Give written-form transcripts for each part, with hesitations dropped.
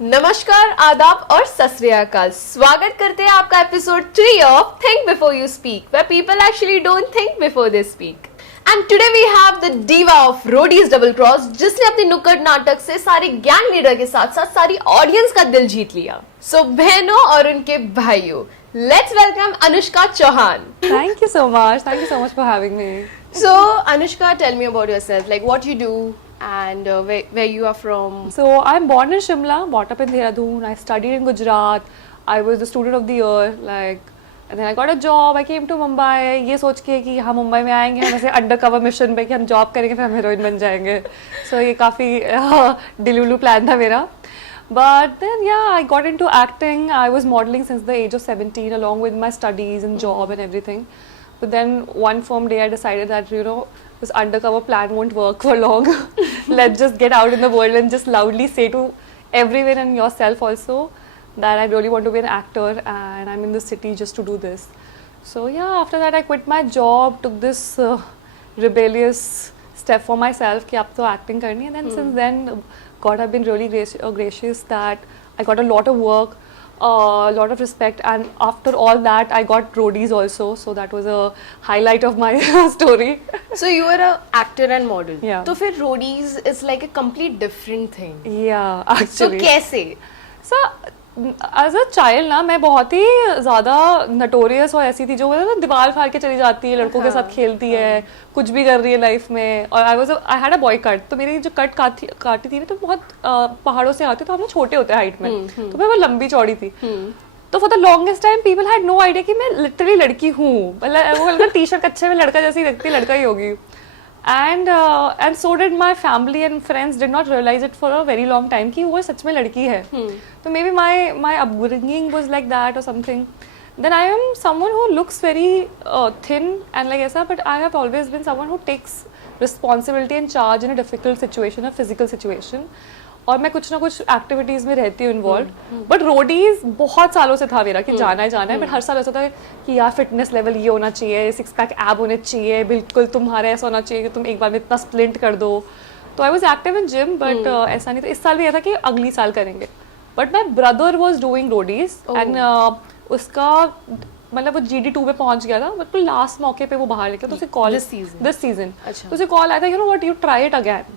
नमस्कार, आदाब और सत श्री अकाल। स्वागत करते हैं आपका episode 3 of think before you speak, where people actually don't think before they speak. And today we have the diva of Roadies Double Cross, जिसने अपने नुक्कड़ नाटक से सारे गैंग लीडर के साथ साथ सारी ऑडियंस का दिल जीत लिया। So बहनों और उनके भाइयों, let's welcome Anushka Chauhan. Thank you so much. Thank you so much for having me. So Anushka, tell me about yourself. Like what you do and where you are from. So I'm born in Shimla, brought up in Dehradun. I studied in Gujarat. I was the student of the year. And then I got a job. I came to Mumbai. ये सोच के कि हम मुंबई में आएंगे, हम ऐसे undercover mission पे कि हम जॉब करेंगे फिर हम हीरोइन बन जाएंगे. So ये काफी डिलुलू प्लान था मेरा. But then yeah, I got into acting. I was modeling since the age of 17 along with my studies and job and everything. But then one firm day I decided that this undercover plan won't work for long. Let's just get out in the world and just loudly say to everyone and yourself also that I really want to be an actor and I'm in the city just to do this. So yeah, after that I quit my job, took this rebellious step for myself कि अब तो acting करनी है. And then since then, God have been really gracious that I got a lot of work, a lot of respect, and after all that I got roadies also, so that was a highlight of my story. So you were an actor and model. Yeah. तो फिर roadies is like a complete different thing. Yeah, So actually. कैसे? So as a child ना मैं बहुत ही ज़्यादा notorious और ऐसी थी जो दीवार फाड़ के चली जाती है, लड़कों के साथ खेलती है, कुछ भी कर रही है लाइफ में. और I had a boy cut, तो मेरी जो कट काटी थी ना तो बहुत पहाड़ों से आती, तो हम लोग छोटे होते हैं हाइट में, तो मैं वो लंबी चौड़ी थी. तो for the longest time people had no idea कि मैं लिटरली लड़की हूँ. मतलब वो टी शर्ट अच्छे में लड़का जैसी लगती लड़का ही होगी. And so did my family and friends did not realize it for a very long time कि वो सच में लड़की है. तो maybe my upbringing was like that or something. Then I am someone who looks very thin and like ऐसा, but I have always been someone who takes responsibility and charge in a difficult situation, a physical situation. और मैं कुछ ना कुछ activities में रहती हूँ involve. But Roadies बहुत सालों से था मेरा कि जाना है. बट हर साल ऐसा था कि यार फिटनेस लेवल ये होना चाहिए, 6 पैक एब होने चाहिए, बिल्कुल तुम्हारा ऐसा होना चाहिए कि तुम एक बार में इतना स्प्लिंट कर दो. तो I was active in gym, but ऐसा नहीं था. इस साल भी ऐसा कि अगली साल करेंगे. But my brother was doing Roadies and उसका मतलब वो GD2 में पहुंच गया था, बट लास्ट मौके पे वो बाहर लेके, तो उसे कॉल दिस सीजन तो उसे कॉल आया था, you know what, you try it again.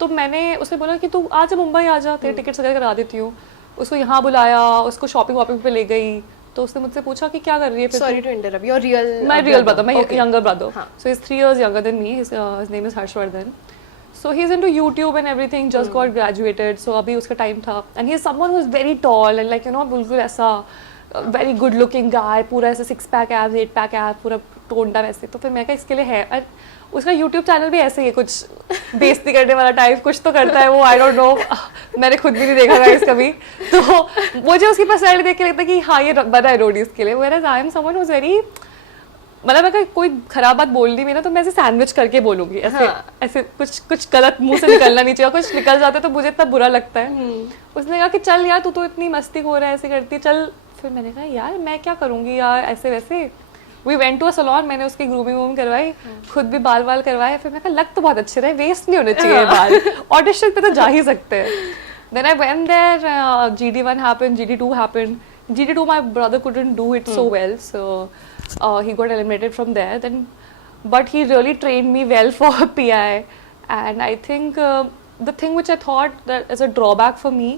तो मैंने उसने बोला कि तू आज मुंबई आ जा, तेरे टिकट्स वगैरह करा देती हूँ. उसको यहाँ बुलाया, उसको शॉपिंग वॉपिंग पे ले गई. तो उसने मुझसे पूछा कि क्या कर रही है. Sorry to interrupt. Your real my real brother, my okay. younger brother. हाँ. So he's 3 years younger than me. His name is Harshvardhan. So he's into YouTube and everything. Just got graduated. So अभी उसका time था. And he is someone who is very tall and like बिल्कुल ऐसा very good looking guy. पूरा ऐसे 6 pack abs, 8 pack abs, पूरा टोंडा वैसे. तो फिर मैं कहा इसके लिए है. उसका YouTube चैनल भी ऐसे ही है, कुछ बेइज्जती करने वाला टाइप कुछ तो करता है वो. आई डोंट नो, मैंने खुद भी नहीं देखा गाइस कभी. तो मुझे उसकी पर्सनैलिटी देख के लगता है कि हाँ ये बना है रोडीज के लिए. Whereas I am someone who is very, मतलब अगर कोई खराब बात बोलनी भी ना तो मैं ऐसे सैंडविच करके बोलूंगी. ऐसे कुछ गलत मुंह से निकलना नहीं चाहिए. कुछ निकल जाता है तो मुझे इतना बुरा लगता है. उसने कहा कि चल यार तू तो इतनी मस्ती हो रहा है, ऐसे करती चल. फिर मैंने कहा यार मैं क्या करूँगी यार ऐसे वैसे. We went to a salon, मैंने उसकी ग्रूमिंग करवाई, खुद भी बाल करवाए. फिर मैं कहा लग तो बहुत अच्छे रहे, वेस्ट नहीं होने चाहिए बाल, ऑडिशन पे तो जा ही सकते हैं. Then I went there, GD1 happened, GD2 happened. GD2 my brother couldn't do it so well, so he got eliminated from there. Then, but he really trained me well for PI, and I think the thing which I thought that is a drawback for me,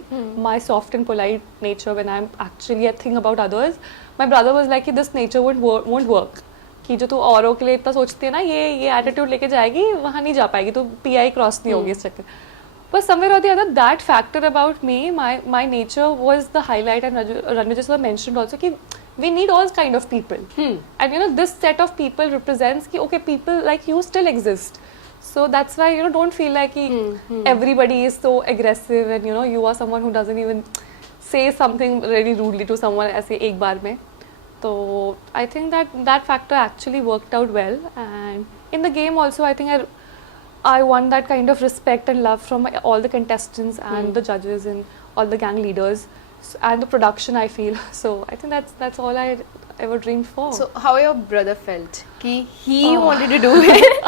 my soft and polite nature when I'm actually think about others. My brother was like कि this nature won't work. कि जो तू औरों के लिए इतना सोचती है ना, ये attitude लेके जाएगी वहाँ नहीं जा पाएगी, तो PI क्रॉस नहीं होगी इस चक्कर. But somewhere or the other, that factor about me, my nature was the highlight, and Ranvir just mentioned also कि we need all kind of people. And this set of people represents कि okay, people like you still exist. So that's why don't feel like कि everybody is so aggressive and you are someone who doesn't even say something really rudely to someone ऐसे एक बार में. So I think that factor actually worked out well, and in the game also I think I won that kind of respect and love from all the contestants and the judges and all the gang leaders and the production, I feel. So I think that's all I ever dreamed for. So how your brother felt कि he wanted to do it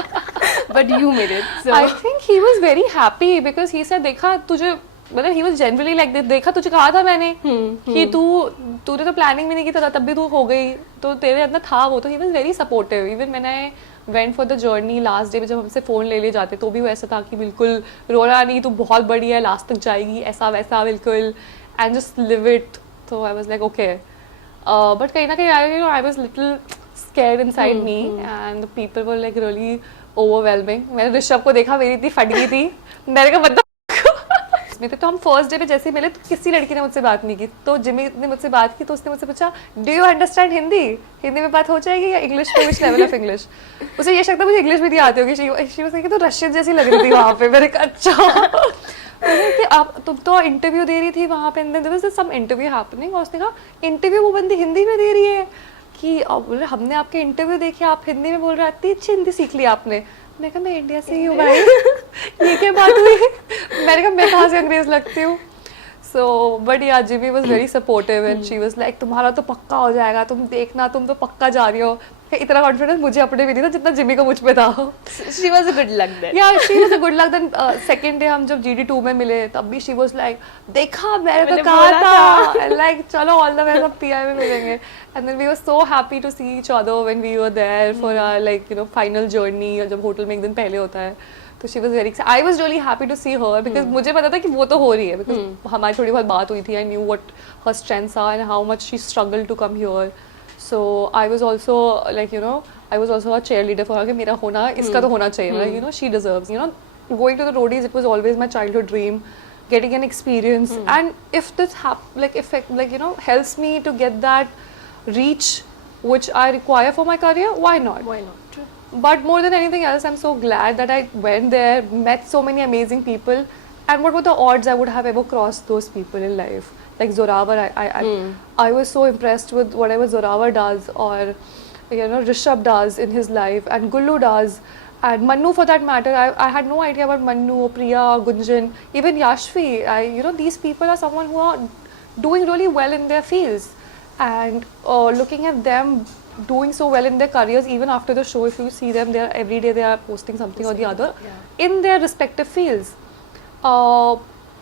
but you made it. So I think he was very happy because he said देखा तुझे मतलब he was generally like देखा तुझे कहा था मैंने कि तूने तो प्लानिंग भी नहीं की था तब भी तू हो गई, तो तेरे अंदर था वो, तो he was very supportive. Even when I went for the journey last day पे जब हमसे फ़ोन ले जाते तो भी वो ऐसा था कि बिल्कुल रोना नहीं, तू बहुत बड़ी है, लास्ट तक जाएगी, ऐसा वैसा बिल्कुल, and just live it. So I was like okay. But कहीं ना कहीं I was little scared inside me and the people were like really overwhelming. मैंने ऋषभ को देखा, मेरी इतनी फट गई थी, मैंने कहा मतलब में थे, तो हम फर्स्ट डे पे जैसे मिले तो किसी लड़की ने मुझसे बात नहीं की, तो जिमी ने मुझसे बात की तो उसने मुझसे पूछा do you understand Hindi, Hindi में बात हो जाएगी या इंग्लिश में, विच लेवल ऑफ इंग्लिश. उसे ये शक था मुझे इंग्लिश भी नहीं आती होगी, शी वाज लाइक तो रशियन जैसी लग रही थी वहाँ पे. मैंने कहा अच्छा कि आप तुम तो इंटरव्यू दे रही थी वहाँ पे, there was some interview happening, और उसने कहा इंटरव्यू वो बंदी हिंदी में दे रही है कि बोले हमने आपके इंटरव्यू देखे आप हिंदी में बोल रहे, इतनी अच्छी हिंदी सीख ली आपने. मैं कहा मैं इंडिया से ही हूँ भाई ये क्या बात हुई. मैंने कहा मैं कहाँ से अंग्रेज लगती हूँ. सो बट या Jimmy was very supportive and she was like तुम्हारा तो पक्का हो जाएगा, तुम देखना, तुम तो पक्का जा रही हो. इतना कॉन्फिडेंस मुझे अपने भी नहीं था जितना जिमी को मुझ पे था. She was a good luck then. Yeah, she was a good luck. Then second day हम जब GD2 में मिले तब भी she was like देखा मैंने तो कहा था, like चलो all the way सब PI में मिलेंगे. And then we were so happy to see each other when we were there for our like final journey, जब होटल में एक दिन पहले होता है. तो she was very excited. I was really happy to see her because मुझे पता था कि वो तो हो रही है, because हमारी थोड़ी बहुत बात हुई थी. I knew what her strengths are and how much she struggled to come here. So I was also like I was also a cheerleader for her कि मेरा होना इसका तो होना चाहिए ना, she deserves, going to the roadies, it was always my childhood dream, getting an experience. And if this helps me to get that reach which I require for my career, why not? True. But more than anything else, I'm so glad that I went there, met so many amazing people, and what were the odds I would have ever crossed those people in life? Like Zorawar, I was so impressed with whatever Zorawar does, or Rishabh does in his life, and Gullu does, and Mannu for that matter. I had no idea about Mannu, Priya, Gunjan, even Yashvi. These people are someone who are doing really well in their fields, and looking at them doing so well in their careers, even after the show, if you see them, every day they are posting something or the other in their respective fields.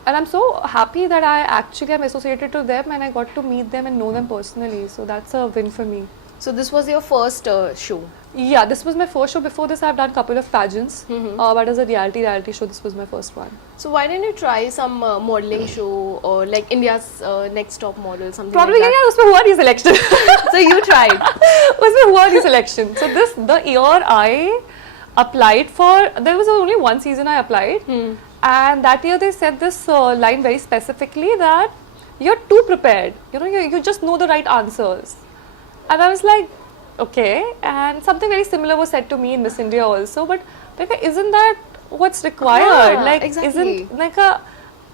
And I'm so happy that I actually am associated to them and I got to meet them and know them personally. So that's a win for me. So this was your first show? Yeah, this was my first show. Before this, I've done a couple of pageants. But as a reality show, this was my first one. So why didn't you try some modeling show or like India's Next Top Model, something Probably like that? उसमें हुआ नहीं selection. So you tried? उसमें हुआ नहीं selection. So the year I applied for, there was only one season I applied. And that year they said this line very specifically that you're too prepared. You just know the right answers. And I was like, okay. And something very similar was said to me in Miss India also. But isn't that what's required? Exactly.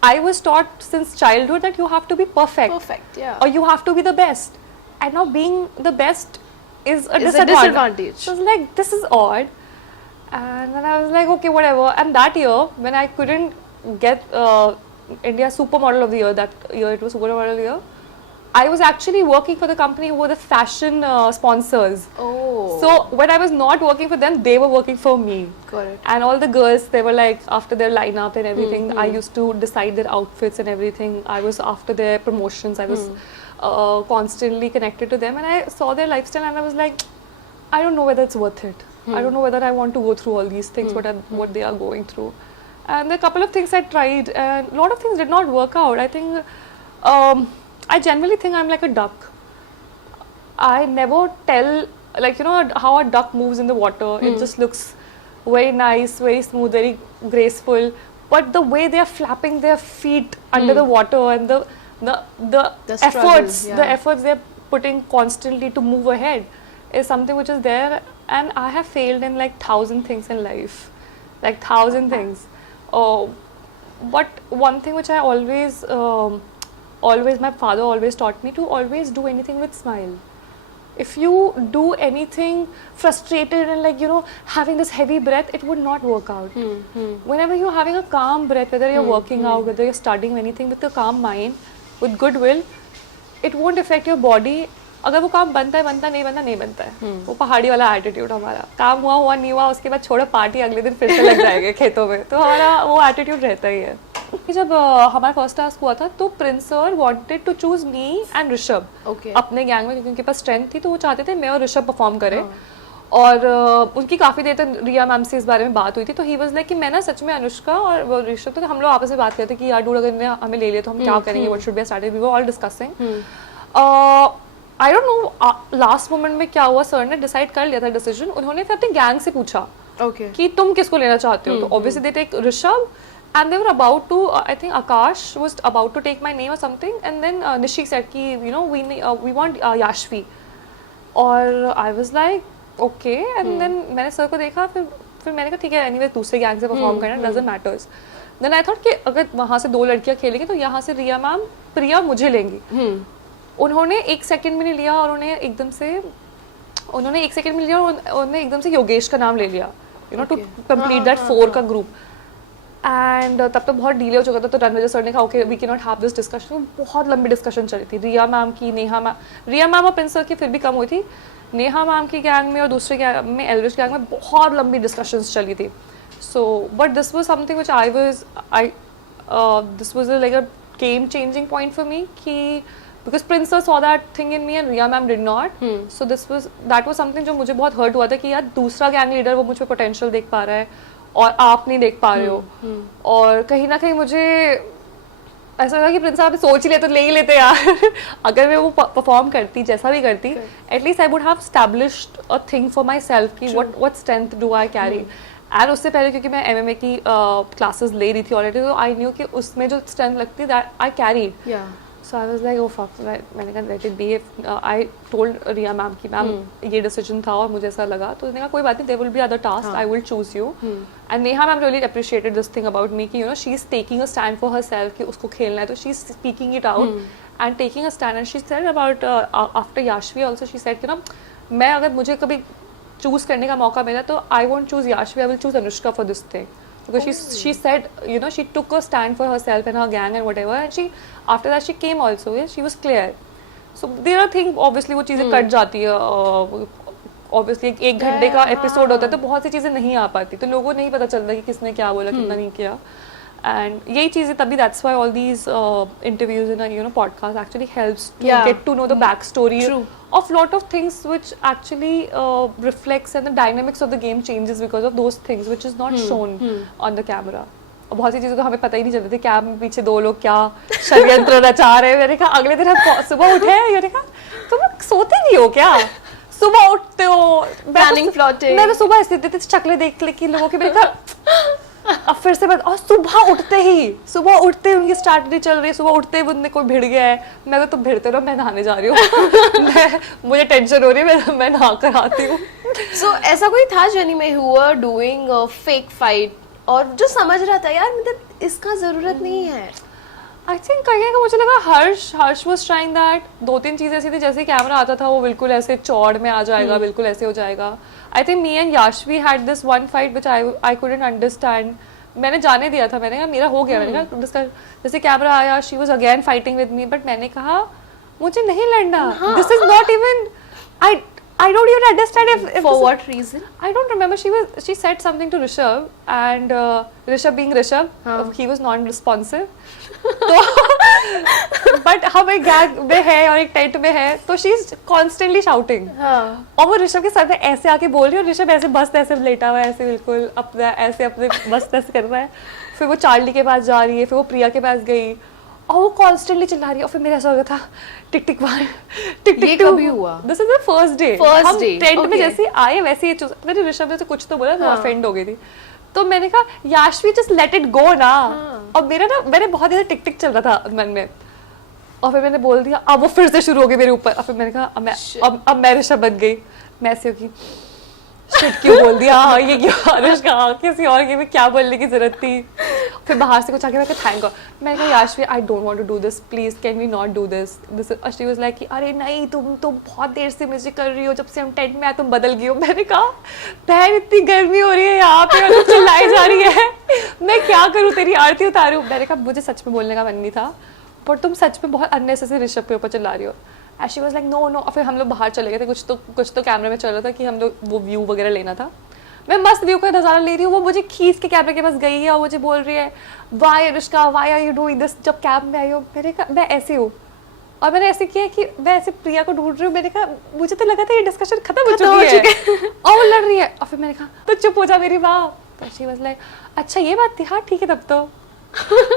I was taught since childhood that you have to be perfect. Perfect, yeah. Or you have to be the best. And now being the best is a It's disadvantage. a disadvantage. So I was like, this is odd. And then I was like, okay, whatever. And that year, when I couldn't get India Supermodel of the Year, that year it was Supermodel of the Year, I was actually working for the company who were the fashion sponsors. Oh. So when I was not working for them, they were working for me. Got it. And all the girls, they were like, after their lineup and everything, I used to decide their outfits and everything. I was after their promotions. I was constantly connected to them. And I saw their lifestyle and I was like, I don't know whether it's worth it. I don't know whether I want to go through all these things, what they are going through. And there are a couple of things I tried, and a lot of things did not work out. I think, I generally think I'm like a duck. I never tell, how a duck moves in the water. It just looks very nice, very smooth, very graceful. But the way they are flapping their feet under the water and the efforts, the efforts they're putting constantly to move ahead is something which is there. And I have failed in like 1,000 things in life, like 1,000 things. But one thing which I always, my father always taught me to always do anything with smile. If you do anything frustrated and having this heavy breath, it would not work out. Whenever you're having a calm breath, whether you're working out, whether you're studying anything with a calm mind, with goodwill, it won't affect your body. अगर वो काम बनता है नहीं बनता है, वो पहाड़ी वाला एटीट्यूड हमारा, काम हुआ नहीं हुआ उसके बाद छोड़ो पार्टी, अगले दिन फिर से लग जाएंगे खेतों में, तो हमारा वो एटीट्यूड रहता ही है. जब हमारा फर्स्ट टास्क हुआ था तो Prince sir wanted to choose me and Rishabh Okay. अपने गैंग में, क्योंकि उनके पास स्ट्रेंथ थी तो वो चाहते थे मैं और ऋषभ परफॉर्म करें। और उनकी काफ़ी देर तक रिया मैम से इस बारे में बात हुई थी, तो ही वाज लाइक कि मैं ना सच में अनुष्का और वो ऋषभ, तो हम लोग आपस में बात करते कि यार डूड अगर इन्होंने हमें ले लिया तो हम क्या करेंगे, what should be started, we were all discussing. I don't know last moment में क्या हुआ, सर ने डिसाइड कर लिया था डिसीजन। उन्होंने फिर अपने गैंग से पूछा Okay. कि तुम किसको लेना चाहते हो, तो obviously they take Rishabh and they were about to I think Akash was about to take my name or something, and then Nishi said ki you know we want Yashvi, और I was like okay, and then मैंने sir को देखा, फिर मैंने कहा ठीक है anyway दूसरे गैंग से परफॉर्म करना doesn't matters। then I thought कि अगर वहाँ से 2 लड़कियाँ खेलेंगी तो यहाँ से रिया मैम प्रिया मुझे लेंगी। उन्होंने 1 सेकंड में नहीं लिया और उन्होंने एकदम से योगेश का नाम ले लिया, you know, to complete that 4 का ग्रुप। एंड तब तो बहुत डीले हो चुका था, तो रणविजय सर ने कहा okay we can not have this discussion. बहुत लंबी डिस्कशन चली थी रिया मैम की, रिया मैम और प्रिंस सर की फिर भी कम हुई थी, नेहा मैम की गैंग में और दूसरे गैंग में एल्विश गैंग में बहुत लंबी डिस्कशंस चली थी। So but this was something which this was like a game changing point for me, कि because Prince sir saw that thing in me and Riya ma'am did not. So that was something जो मुझे बहुत hurt हुआ था कि यार दूसरा gang leader वो मुझ पे पोटेंशियल देख पा रहा है और आप नहीं देख पा रहे हो। और कहीं ना कहीं मुझे ऐसा लगा कि प्रिंस साहब सोच ही लेते, ले ही लेते यार। अगर मैं वो परफॉर्म करती, जैसा भी करती, at least I would have established a thing for myself कि what strength do I carry. And उससे पहले क्योंकि मैं MMA की क्लासेस ले रही थी ऑलरेडी, तो आई न्यू कि उसमें जो स्ट्रेंथ लगती that I carried. So I was like, oh fuck, मैंने कहा let it be। I told Riya ma'am कि मैम ये डिसीजन था और मुझे ऐसा लगा, तो उसने कहा कोई बात नहीं, there will be other tasks, I will choose you। And Neha ma'am really appreciated this thing about me कि you know she is taking a stand for herself कि उसको खेलना है, तो she is speaking it out and taking a stand। And she said about after Yashvi also she said कि ना मैं अगर मुझे कभी choose करने का मौका मिला तो I won't choose Yashvi, I will choose Anushka for this thing। Because she said, you know, she took a stand for herself and her gang and whatever, and she after that she came also, yeah, she was clear। So there are things obviously वो चीज़ें cut जाती है, obviously 1 घंटे का episode होता है तो बहुत सी चीज़ें नहीं आ पाती, तो लोगों को नहीं पता चलता कि किसने क्या बोला कितना नहीं किया। And यही चीज़ें तभी that's why all these interviews in a you know podcast actually helps to get to know the backstory of lot of things which actually reflects, and the dynamics of the game changes because of those things which is not shown on the camera। और बहुत सी चीज़ों का हमें पता ही नहीं चलता था, क्या पीछे 2 लोग क्या षड्यंत्र रचा रहे हैं। मैंने कहा अगले दिन हम सुबह उठे, मैंने कहा तुम सोते नहीं हो क्या, सुबह उठते हो, प्लानिंग प्लॉटिंग। मैं तो सुबह ऐसे देते शक्लें देख के लोगों की, मैंने कहा अब फिर से और सुबह उठते ही उनकी स्ट्रैटेजी चल रही है, सुबह उठते ही बंदे कोई भिड़ गया है। मैं तो तुम भिड़ते रहो, मैं नहाने जा रही हूँ। मुझे टेंशन हो रही है, मैं नहा कर आती हूँ। So ऐसा कोई था जर्नी में who were doing a fake fight और जो समझ रहा था यार मतलब इसका जरूरत नहीं है? आई थिंक कहीं का मुझे लगा हर्ष वाज ट्राइंग दैट। 2-3 चीज़ें ऐसी थी, जैसे कैमरा आता था वो बिल्कुल ऐसे चौड़ में आ जाएगा, बिल्कुल ऐसे हो जाएगा। I think me and Yashvi had this one fight which I couldn't understand. मैंने जाने दिया था, मैंने कहा मेरा हो गया, मैंने कहा जैसे कैमरा आया she was again fighting with me, but मैंने कहा मुझे नहीं लड़ना, this is not even I don't even understand if for what reason? I don't remember. She said something to Rishabh, and Rishabh being Rishabh, he was non-responsive. तो but हम एक gang में है और एक टेंट में है, तो she is constantly shouting। और वो ऋषभ के साथ ऐसे आके बोल रही है और ऋषभ ऐसे बस ऐसे लेटा हुआ है, ऐसे बिल्कुल अपना ऐसे अपने बस ऐसे कर रहा है। फिर वो चार्ली के पास जा रही है, फिर वो प्रिया के पास गई और वो कॉन्स्टेंटली चिल्ला रही है। और फिर मेरा ऐसा हो गया था टिक टिक 1 टिक टिक 2। कभी हुआ? This is the first day. हम टेंट में जैसे आए वैसे ही मैंने ऋषभ ने कुछ तो बोला, वो ऑफेंड हो गई थी, तो मैंने कहा याशवी जस्ट लेट इट गो ना। और मैंने बहुत ज्यादा टिक टिक चल रहा था मन में, और फिर मैंने बोल दिया, अब वो फिर से शुरू हो गई मेरे ऊपर। और फिर मैंने कहा अब मैं ऋषभ बन गई, मैं ऐसे होगी शिट क्यों बोल दिया, ये क्यों अनुष्का, किसी और के में क्या बोलने की जरूरत थी। फिर बाहर से कुछ आके मैं थैंक गॉड, मैंने कहा Yashvi I don't want to do this, please can we not do this. She was like अरे नहीं तुम तो बहुत देर से म्यूजिक कर रही हो, जब से हम टेंट में आए तुम बदल गई हो। मैंने कहा बहन इतनी गर्मी हो रही है यहाँ पे और चिल्लाई जा रही है, मैं क्या करूँ, तेरी आरती उतारूँ। मैंने कहा मुझे सच में बोलने का मन नहीं था, पर तुम सच में बहुत अननेसेसरी ऋषभ के ऊपर चिल्ला रही हो। And she was like no. फिर हम लोग बाहर चले गए थे, कुछ तो कैमरे में चल रहा था कि हम लोग वो व्यू वगैरह लेना था। मैं मस्त व्यू का नजारा ले रही हूँ, वो मुझे खींच के कैमरे के पास गई है और मुझे बोल रही है why Anushka why are you doing this, जब कैब में आई हो। मैंने कहा मैं ऐसी हूँ, और मैंने ऐसे किया कि मैं ऐसे प्रिया को ढूंढ रही हूँ। मैंने कहा मुझे तो लगा था ये डिस्कशन खत्म हो चुकी है और वो लड़ रही है, और फिर मैंने कहा तो चुप हो जा मेरी माँ। तो शी वाज लाइक अच्छा ये बात थी, हाँ ठीक है तब तो।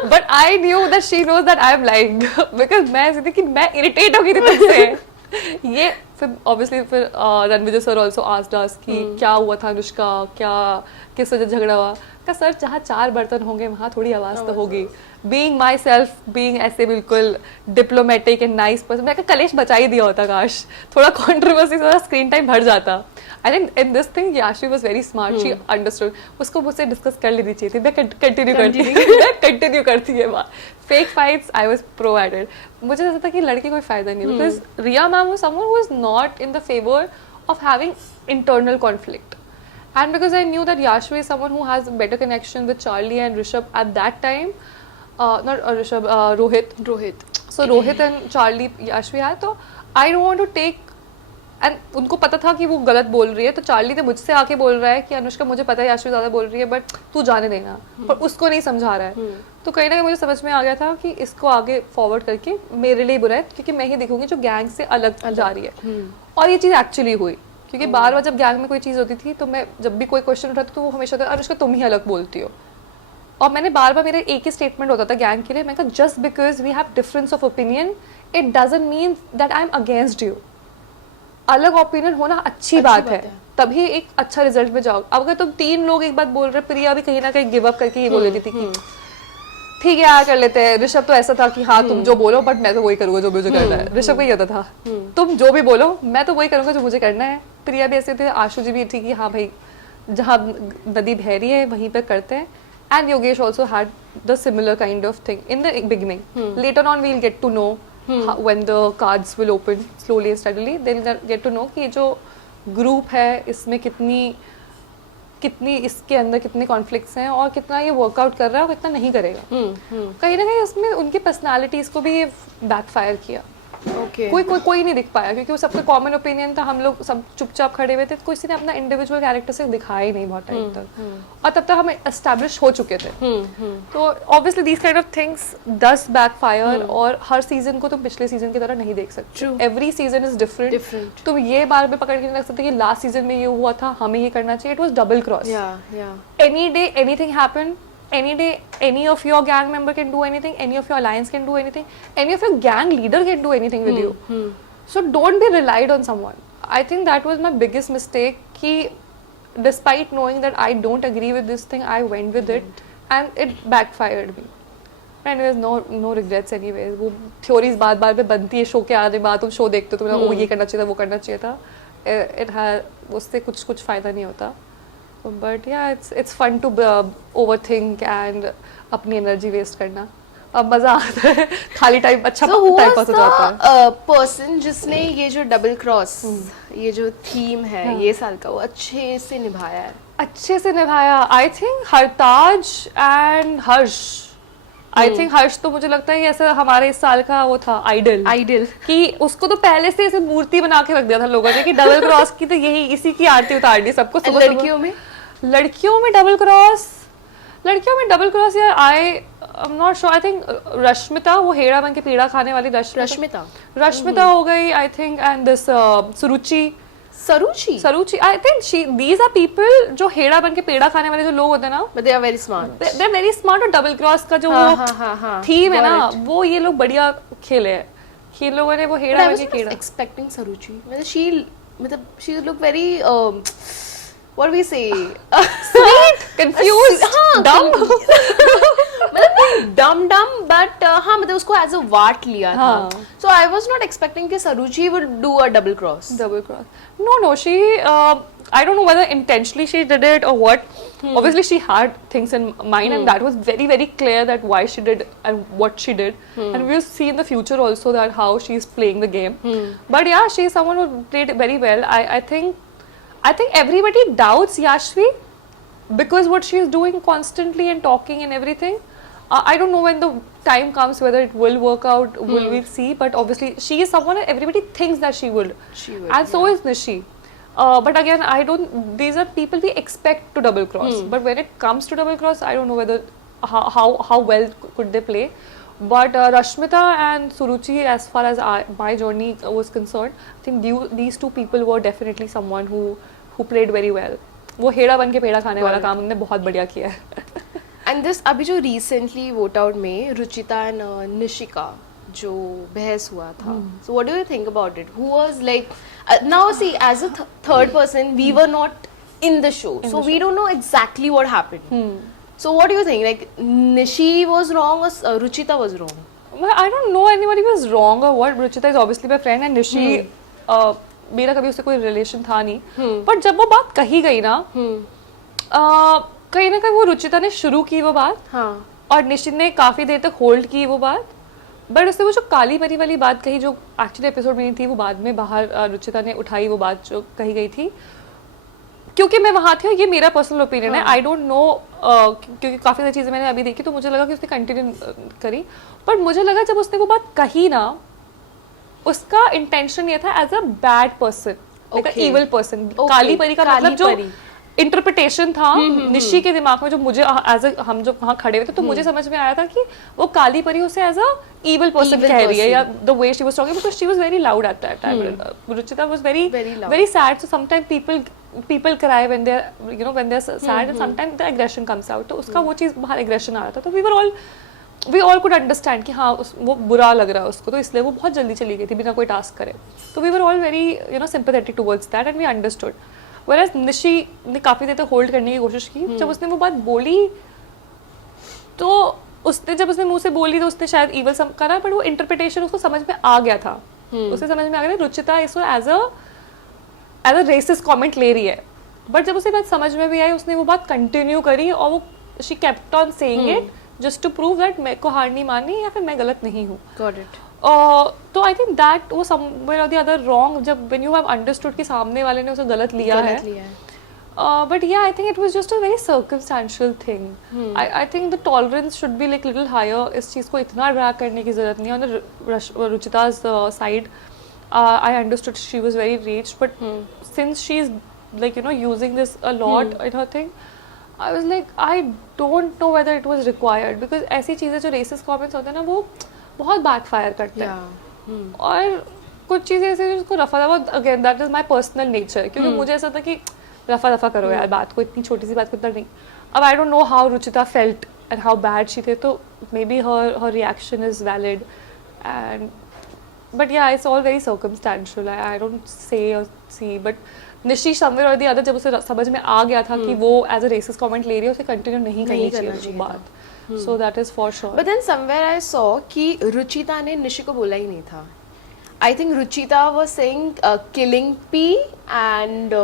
But I knew that she knows that I am lying, because मैं ऐसी थी कि मैं इरिटेट हो गई थी तुमसे। ये फिर ऑब्वियसली फिर Ranvijay sir also asked us कि क्या हुआ था अनुष्का, क्या किस वजह झगड़ा हुआ। का सर जहाँ 4 बर्तन होंगे वहाँ थोड़ी आवाज़ तो होगी। बीइंग माई सेल्फ, बीइंग ऐसे बिल्कुल डिप्लोमेटिक एंड नाइस पर्सन, मैं कलेश बचा ही दिया होता काश, थोड़ा कॉन्ट्रोवर्सी, थोड़ा स्क्रीन टाइम भर जाता। I think in this thing Yashi was very smart, she understood. उसको मुझसे डिस्कस कर लेनी चाहिए थी, मैं कंटिन्यू करती है बात। Fake fights I was pro at it. मुझे ऐसा था कि लड़के कोई फायदा नहीं, because Riya ma'am was someone who is not in the favour of having internal conflict. And because I knew that Yashvi is someone who has a better connection with Charlie and Rishabh at that time, not Rishabh, Rohit. So Rohit and Charlie, Yashvi had, तो I don't want to take, and उनको पता था कि वो गलत बोल रही है, तो चार्ली ने मुझसे आके बोल रहा है कि अनुष्का मुझे पता है याशवी ज़्यादा बोल रही है बट तू जाने देना, पर उसको नहीं समझा रहा है. तो कहीं ना कहीं मुझे समझ में आ गया था कि इसको आगे फॉरवर्ड करके मेरे लिए बुरा है, क्योंकि मैं ही देखूंगी जो गैंग से अलग जा रही है. और ये चीज़ एक्चुअली हुई, क्योंकि बार बार जब गैंग में कोई चीज़ होती थी तो मैं जब भी कोई क्वेश्चन उठाती तो वो हमेशा था अनुष्का तुम ही अलग बोलती हो. और मैंने बार बार मेरे एक ही स्टेटमेंट होता था गैंग के लिए, मैं कहा just because we have difference of opinion it doesn't mean that I am against you. अलग ओपिनियन होना अच्छी बात है, तभी एक अच्छा रिजल्ट में जाओ. अब अगर तुम 3 लोग एक बात बोल रहे, प्रिया भी कहीं ना कहीं गिव अप करके ये बोल रही थी कि ठीक है यार कर लेते हैं. ऋषभ तो ऐसा था कि हाँ तुम जो बोलो बट मैं तो वही करूंगा जो मुझे करना है. ऋषभ का ये होता था तुम जो भी बोलो मैं तो वही करूंगा जो मुझे करना है. प्रिया भी ऐसे थे, आशु जी भी थी कि हाँ भाई जहाँ नदी बह रही है वहीं पे करते हैं. And Yogesh also had the similar kind of thing in the beginning. Later on we will get to know when the cards will open slowly and steadily, then get to know कि जो ग्रुप है इसमें कितनी इसके अंदर कितने conflicts हैं और कितना ये वर्कआउट कर रहा है और कितना नहीं करेगा. कहीं ना कहीं उसमें उनकी पर्सनालिटीज को भी ये बैकफायर किया. कोई नहीं दिख पाया क्योंकि वो सबका कॉमन ओपिनियन था. हम लोग सब चुपचाप खड़े हुए थे, किसी ने अपना इंडिविजुअल कैरेक्टर से दिखाया ही नहीं बहुत टाइम तक. और तब तक हम एस्टैब्लिश हो चुके थे. तो obviously these kind of things does backfire. और हर सीजन को तुम पिछले सीजन की तरह नहीं देख सकते. Every season is different. तुम ये बार में पकड़ के नहीं रख सकते कि लास्ट सीजन में ये हुआ था हमें ये करना चाहिए. It was double cross. Any day anything happen. Any day, any of your gang member can do anything. Any of your alliance can do anything. Any of your gang leader can do anything with you. So don't be relied on someone. I think that was my biggest mistake. कि despite knowing that I don't agree with this thing, I went with it, and it backfired me. Anyways, no regrets anyways. वो theories बार पे बनती है show के आने बाद. तुम show देखते हो तुम ये करना चाहिए था वो करना चाहिए था. It had उससे कुछ फायदा नहीं होता. But yeah, it's fun to overthink and अपनी एनर्जी वेस्ट करना. अब मजा आता है, खाली टाइम अच्छा टाइम पास हो जाता है. पर्सन जिसने ये जो डबल क्रॉस ये जो थीम है ये साल का वो अच्छे से निभाया. I think Hartaj and Harsh. I think Harsh तो मुझे लगता है कि ऐसा हमारे इस साल का वो था आइडल कि उसको तो पहले से ऐसे मूर्ति बना के रख दिया था लोगों ने कि डबल क्रॉस की तो यही इसी की आरती उतारनी सबको. लड़कियों में डबल क्रॉस यार I am not sure. I think Rashmita, वो हेड़ा बन के पीड़ा खाने वाली रश्मिता हो गई I think. And this Saruchi I think these are people जो हेड़ा बन के पेड़ा खाने वाले जो लोग होते हैं ना, दे आर वेरी स्मार्ट. और डबल क्रॉस का जो थीम है ना वो ये लोग बढ़िया खेले हैं. इन लोगों ने वो हेड़ा बन के पेड़ा. एक्सपेक्टिंग सरुचि मतलब she look very what we say sweet, confused, dumb. मतलब dumb but हाँ मतलब उसको as a वाट लिया था. So I was not expecting कि Saruchi would do a double cross. No, she I don't know whether intentionally she did it or what. Obviously she had things in mind and that was very very clear that why she did and what she did. And we'll see in the future also that how she's playing the game. But yeah, she is someone who played very well. I think everybody doubts Yashvi because what she is doing constantly and talking and everything. I don't know when the time comes whether it will work out. Will we see? But obviously she is someone that everybody thinks that she will. And so is Nishi. But again, I don't. These are people we expect to double cross. But when it comes to double cross, I don't know whether how well could they play. But Rashmita and Suruchi, as far as my journey was concerned, I think these two people were definitely someone who played very well. वो हेड़ा बन के पेड़ा खाने वाला काम उन्होंने बहुत बढ़िया किया है. एंड दिस अभी जो रिसेंटली वोट आउट में रुचिता एंड निशिका जो बहस हुआ था, so what do you think about it? Who was like, now see as a third person we were not in the show, so we don't know exactly what happened. So what do you think? Like Nishi was wrong or Ruchita was wrong? Well, I don't know anybody was wrong or what. Ruchita is obviously my friend and Nishi, मेरा कभी उससे कोई relation था नहीं. पर जब वो बात कही गई ना, कहीं ना कहीं वो रुचिता ने शुरू की वो बात, और निशी ने काफी देर तक होल्ड की वो बात. बट उससे वो जो काली परी वाली बात कही जो एक्चुअली एपिसोड में नहीं थी, वो बाद में बाहर रुचिता ने उठाई वो बात जो कही गई थी. क्योंकि मैं वहाँ थी और ये मेरा पर्सनल ओपिनियन है, आई डोंट नो, क्योंकि काफ़ी सारी चीज़ें मैंने अभी देखी तो मुझे लगा कि उसने कंटिन्यू करी. पर मुझे लगा जब उसने वो बात कही ना, उसका इंटेंशन ये था as a bad person, like a evil person. काली परी का मतलब जो इंटरप्रिटेशन था निशी के दिमाग में, जो मुझे एज अ हम जो वहाँ खड़े हुए थे तो मुझे समझ में आया था कि वो काली परी उसे एज अ इविल पर्सन कह रही है, या the way she was talking, because she was very loud at that time. Ruchita was very sad, so sometime people cry when they're, you know, when they're sad, and sometimes the aggression comes out. तो उसका वो चीज़ बाहर aggression आ रहा था, तो we all could understand कि हाँ वो बुरा लग रहा है उसको, तो इसलिए वो बहुत जल्दी चली गई थी बिना कोई टास्क करे. तो we were all very, you know, sympathetic towards that and we understood. Whereas Nishi ने काफ़ी देर तक होल्ड करने की कोशिश की. जब उसने वो बात बोली तो जब उसने मुंह से बोली तो उसने शायद evil करा, but वो इंटरप्रिटेशन उसको समझ में आ गया था. उसे समझ में आ गया रुचिता इसको एज अ रेसिस्ट कमेंट ले रही है. बट जब उसे बात समझ में भी आई, उसने वो बात कंटिन्यू करी और वो she kept on saying it just to prove that मैं को हार नहीं मानी या फिर मैं गलत नहीं हूँ. Got it. तो आई थिंक दैट वो समवेयर और द अदर रॉन्ग, जब व्हेन यू हैव अंडरस्टूड कि सामने वाले ने उसे गलत लिया है. But yeah I think it was just a very circumstantial thing. I think the tolerance should be like little higher. इस चीज़ को इतना ड्रैग करने की जरूरत नहीं है. On the Ruchita's side I understood she was very raged, but since she's like, you know, using this a lot in her thing, I was like, I don't know whether it was required, because ऐसी चीज़ें जो racist comments होते हैं ना, वो बहुत backfire करते हैं. और कुछ चीज़ें ऐसे जिसको रफा दफा, again that is my personal nature, क्योंकि मुझे ऐसा था कि रफा दफा करो यार बात को, इतनी छोटी सी बात को इतना नहीं. अब I don't know how Ruchita felt and how bad she थे, तो maybe her reaction is valid, and but yeah, it's all very circumstantial. I don't say or see, but Nishi somewhere or the other जब उसे समझ में आ गया था कि वो as a racist comment ले रही है, उसे continue नहीं करनी चाहिए बात. So that is for sure. But then somewhere I saw कि रुचिता ने निशी को बोला ही नहीं था. I think Ruchita was saying killing P and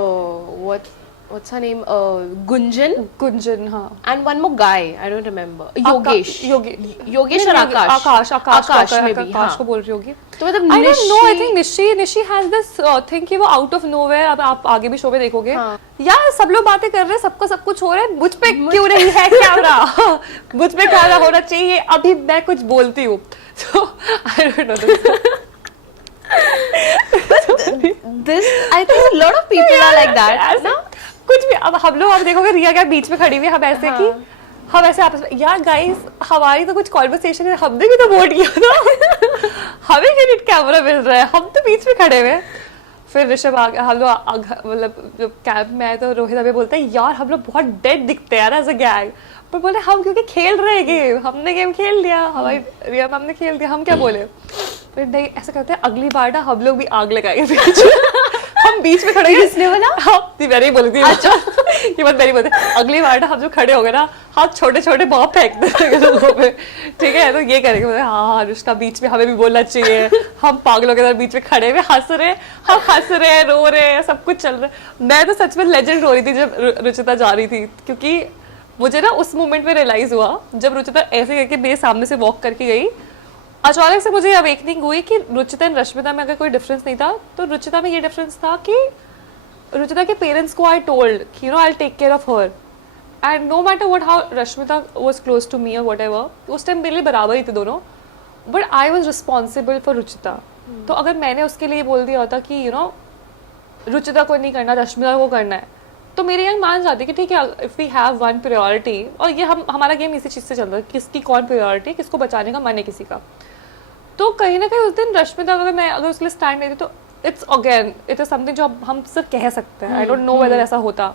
what's her name, Gunjan, हाँ. And one more guy, I don't remember. Yogesh और आकाश maybe. आकाश को बोल रही होगी. तो मतलब I don't know, I think Nishi has this thing कि वो out of nowhere, अब आप आगे भी शो में देखोगे, यार सब लोग बातें कर रहे हैं, सबको सब कुछ हो रहा है, मुझ पे क्यों नहीं है कैमरा? मुझ पे कैमरा होना चाहिए, अभी मैं कुछ बोलती हूँ. So I don't know this I think a lot of people are like that. No? कुछ भी. अब हम लोग, आप देखोगे रिया क्या बीच में खड़ी हुई, हम ऐसे कि हम ऐसे आपस में, यार गाइस हमारी तो कुछ कॉन्वर्सेशन है, हमने भी तो वोट किया था, हमें क्रेडिट कैमरा मिल रहा है, हम तो बीच में खड़े हुए. फिर ऋषभ आ गया, हम लोग मतलब जब कैंप में आए तो रोहित अभी बोलते हैं यार हम लोग बहुत डेड दिखते हैं यार एज अ गैंग. पर बोले हम क्योंकि खेल रहे हैं गेम, हमने गेम खेल लिया, हमारी रिया मैम ने खेल दिया, हम क्या बोले. फिर नहीं ऐसा करते हैं, अगली बार ना हम लोग भी आग लगाएंगे. हम बीच में खड़े हैं, किसने बोला? हाँ मैंने ही बोली थी. अच्छा ये बात मैंने बोलते, अगली बार ना हम जो खड़े हो गए ना, हाथ छोटे छोटे बॉम्ब फेंक देंगे लोगों पे, ठीक है, तो ये करेंगे. बोले हाँ अनुष्का बीच में हमें भी बोलना चाहिए, हम पागलों के तरह बीच में खड़े हुए हंस रहे रो रहे, सब कुछ चल रहा है. मैं तो सच में लेजेंड रो रही थी जब रुचिता जा रही थी, क्योंकि मुझे ना उस मोमेंट में रियलाइज हुआ जब रुचिता ऐसे करके मेरे सामने से वॉक करके गई, अचानक से मुझे अवेकनिंग हुई कि रुचिता एंड रश्मिता में अगर कोई डिफरेंस नहीं था तो रुचिता में ये डिफरेंस था कि रुचिता के पेरेंट्स को आई टोल्ड कि you know I will take care of her, and no matter what how Rashmita was close to me और व्हाटएवर, उस टाइम मेरे लिए बराबर ही थे दोनों, but I was responsible for Ruchita. तो अगर मैंने उसके लिए बोल दिया होता कि यू नो रुचिता को नहीं करना, रश्मिता को करना है, तो मेरी यंग मान जाती कि ठीक है, if we have one priority, और ये हमारा गेम इसी चीज़ से चल रहा है, किसकी कौन प्रायोरिटी, किसको बचाने का मन है किसी का। तो कहीं ना कहीं उस दिन रश्मिता अगर उसके लिए स्टैंड लेती तो it's again it is something जो हम सिर्फ कह सकते हैं, आई डोंट नो वेदर ऐसा होता।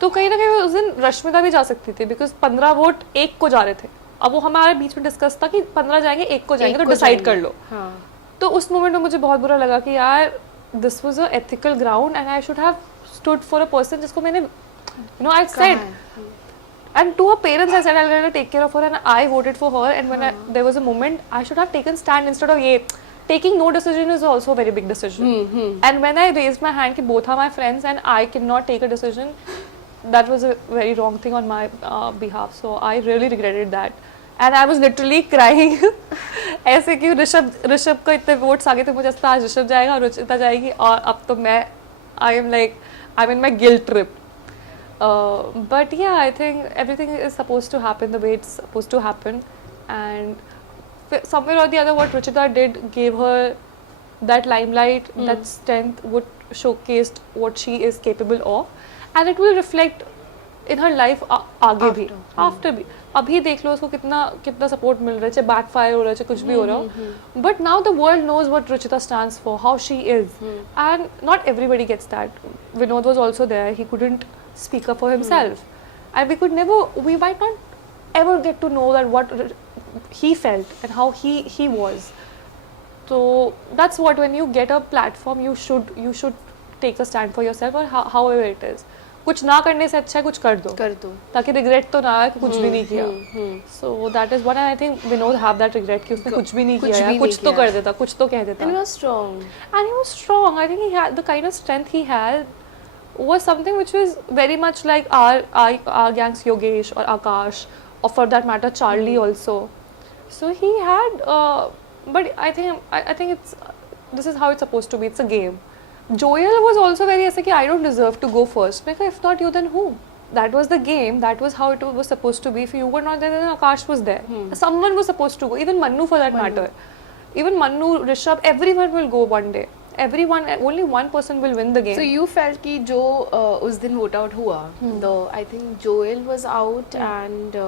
तो कहीं ना कहीं उस दिन रश्मिता भी जा सकती थी, बिकॉज 15 वोट एक को जा रहे थे। अब वो हमारे बीच में डिस्कस था कि 15 जाएंगे एक को जाएंगे, तो डिसाइड कर लो। तो उस मोमेंट में मुझे बहुत बुरा लगा कि यार this was a ethical ground and I should have stood for a person जिसको मैंने I said, and to her parents I said I'll gonna take care of her and I voted for her, and when there was a moment I should have taken stand instead of taking no decision is also a very big decision. And when I raised my hand ki both are my friends and I cannot take a decision, that was a very wrong thing on my behalf, so I really regretted that and I was literally crying. ऐसे कि ऋषभ को इतने votes आ गए थे, मुझे लगता आज ऋषभ जाएगा, रुचिता जाएगी, और अब तो मैं I'm in my guilt trip. But yeah, I think everything is supposed to happen the way it's supposed to happen, and somewhere or the other what Ruchita did gave her that limelight, that strength, what showcased what she is capable of, and it will reflect in her life आगे भी, after भी। अभी देख लो उसको कितना support मिल रहा है, चाहे बैकफायर हो रहा है, चाहे कुछ भी हो रहा हो, but now the world knows what Ruchita stands for, how she is, and not everybody gets that. Vinod was also there, he couldn't speak up for himself, and we might not ever get to know that what he felt and how he was. So that's what, when you get a platform you should take a stand for yourself, or however it is. कुछ ना करने से अच्छा है कुछ कर दो ताकि रिग्रेट तो ना आए कि कुछ भी नहीं किया। So that is what I think Vinod have that regret कि उसने कुछ भी नहीं किया, कुछ तो कर देता, कुछ तो कह देता। And he was strong. I think he had the kind of strength he had was something which was very much like our gangs, Yogesh or Akash, or for that matter Charlie also. So he had but I think this is how it's supposed to be, it's a game. Joel was also very ऐसे कि I don't deserve to go first. मैं कहा if not you then who? That was the game, that was how it was supposed to be. If you were not there then Akash was there. Someone was supposed to go, even Mannu for that matter. Even Mannu, Rishabh, everyone will go one day. Everyone, only one person will win the game. So you felt कि जो उस दिन vote out हुआ, I think Joel was out and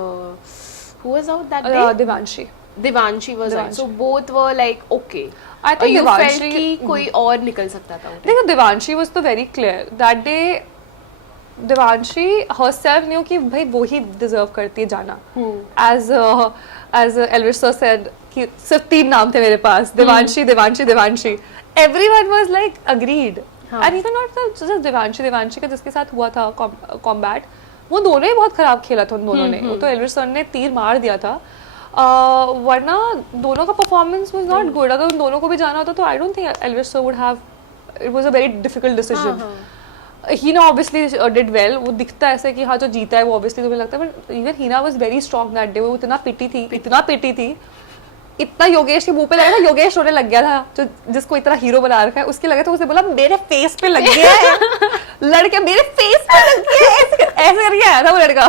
who was out that day? Devanshi was out. So both were like okay. I think you Devanshi felt कि कोई और निकल सकता था। देखो Devanshi was तो very clear that day. Devanshi herself knew कि भाई वो ही deserve करती है जाना। As Elvis sir said कि सिर्फ 3 नाम थे मेरे पास, Devanshi. Everyone was like agreed. And even not just Devanshi का जिसके साथ हुआ था combat, वो दोनों ही बहुत खराब खेला था उन दोनों ने। वो तो Elvis sir ने तीर मार दिया था, वरना दोनों का परफॉर्मेंस वाज नॉट गुड। अगर उन दोनों को भी जाना होता तो I don't think Elvis sir would have, it was a very difficult decision. Heena obviously did well, वो दिखता है ऐसे कि हाँ जो जीता है वो ऑब्वियसली तुम्हें लगता है, but even Heena was very strong that day. वो इतना पिटी थी, इतना योगेश के मुंह पे लगा ना, योगेश रोने लग गया था, जो जिसको इतना हीरो बना रखा है, उसके लगे तो उसे बोला मेरे फेस पे लग गया है, लड़के मेरे फेस पे लग गया है, ऐसे करके आया था वो लड़का,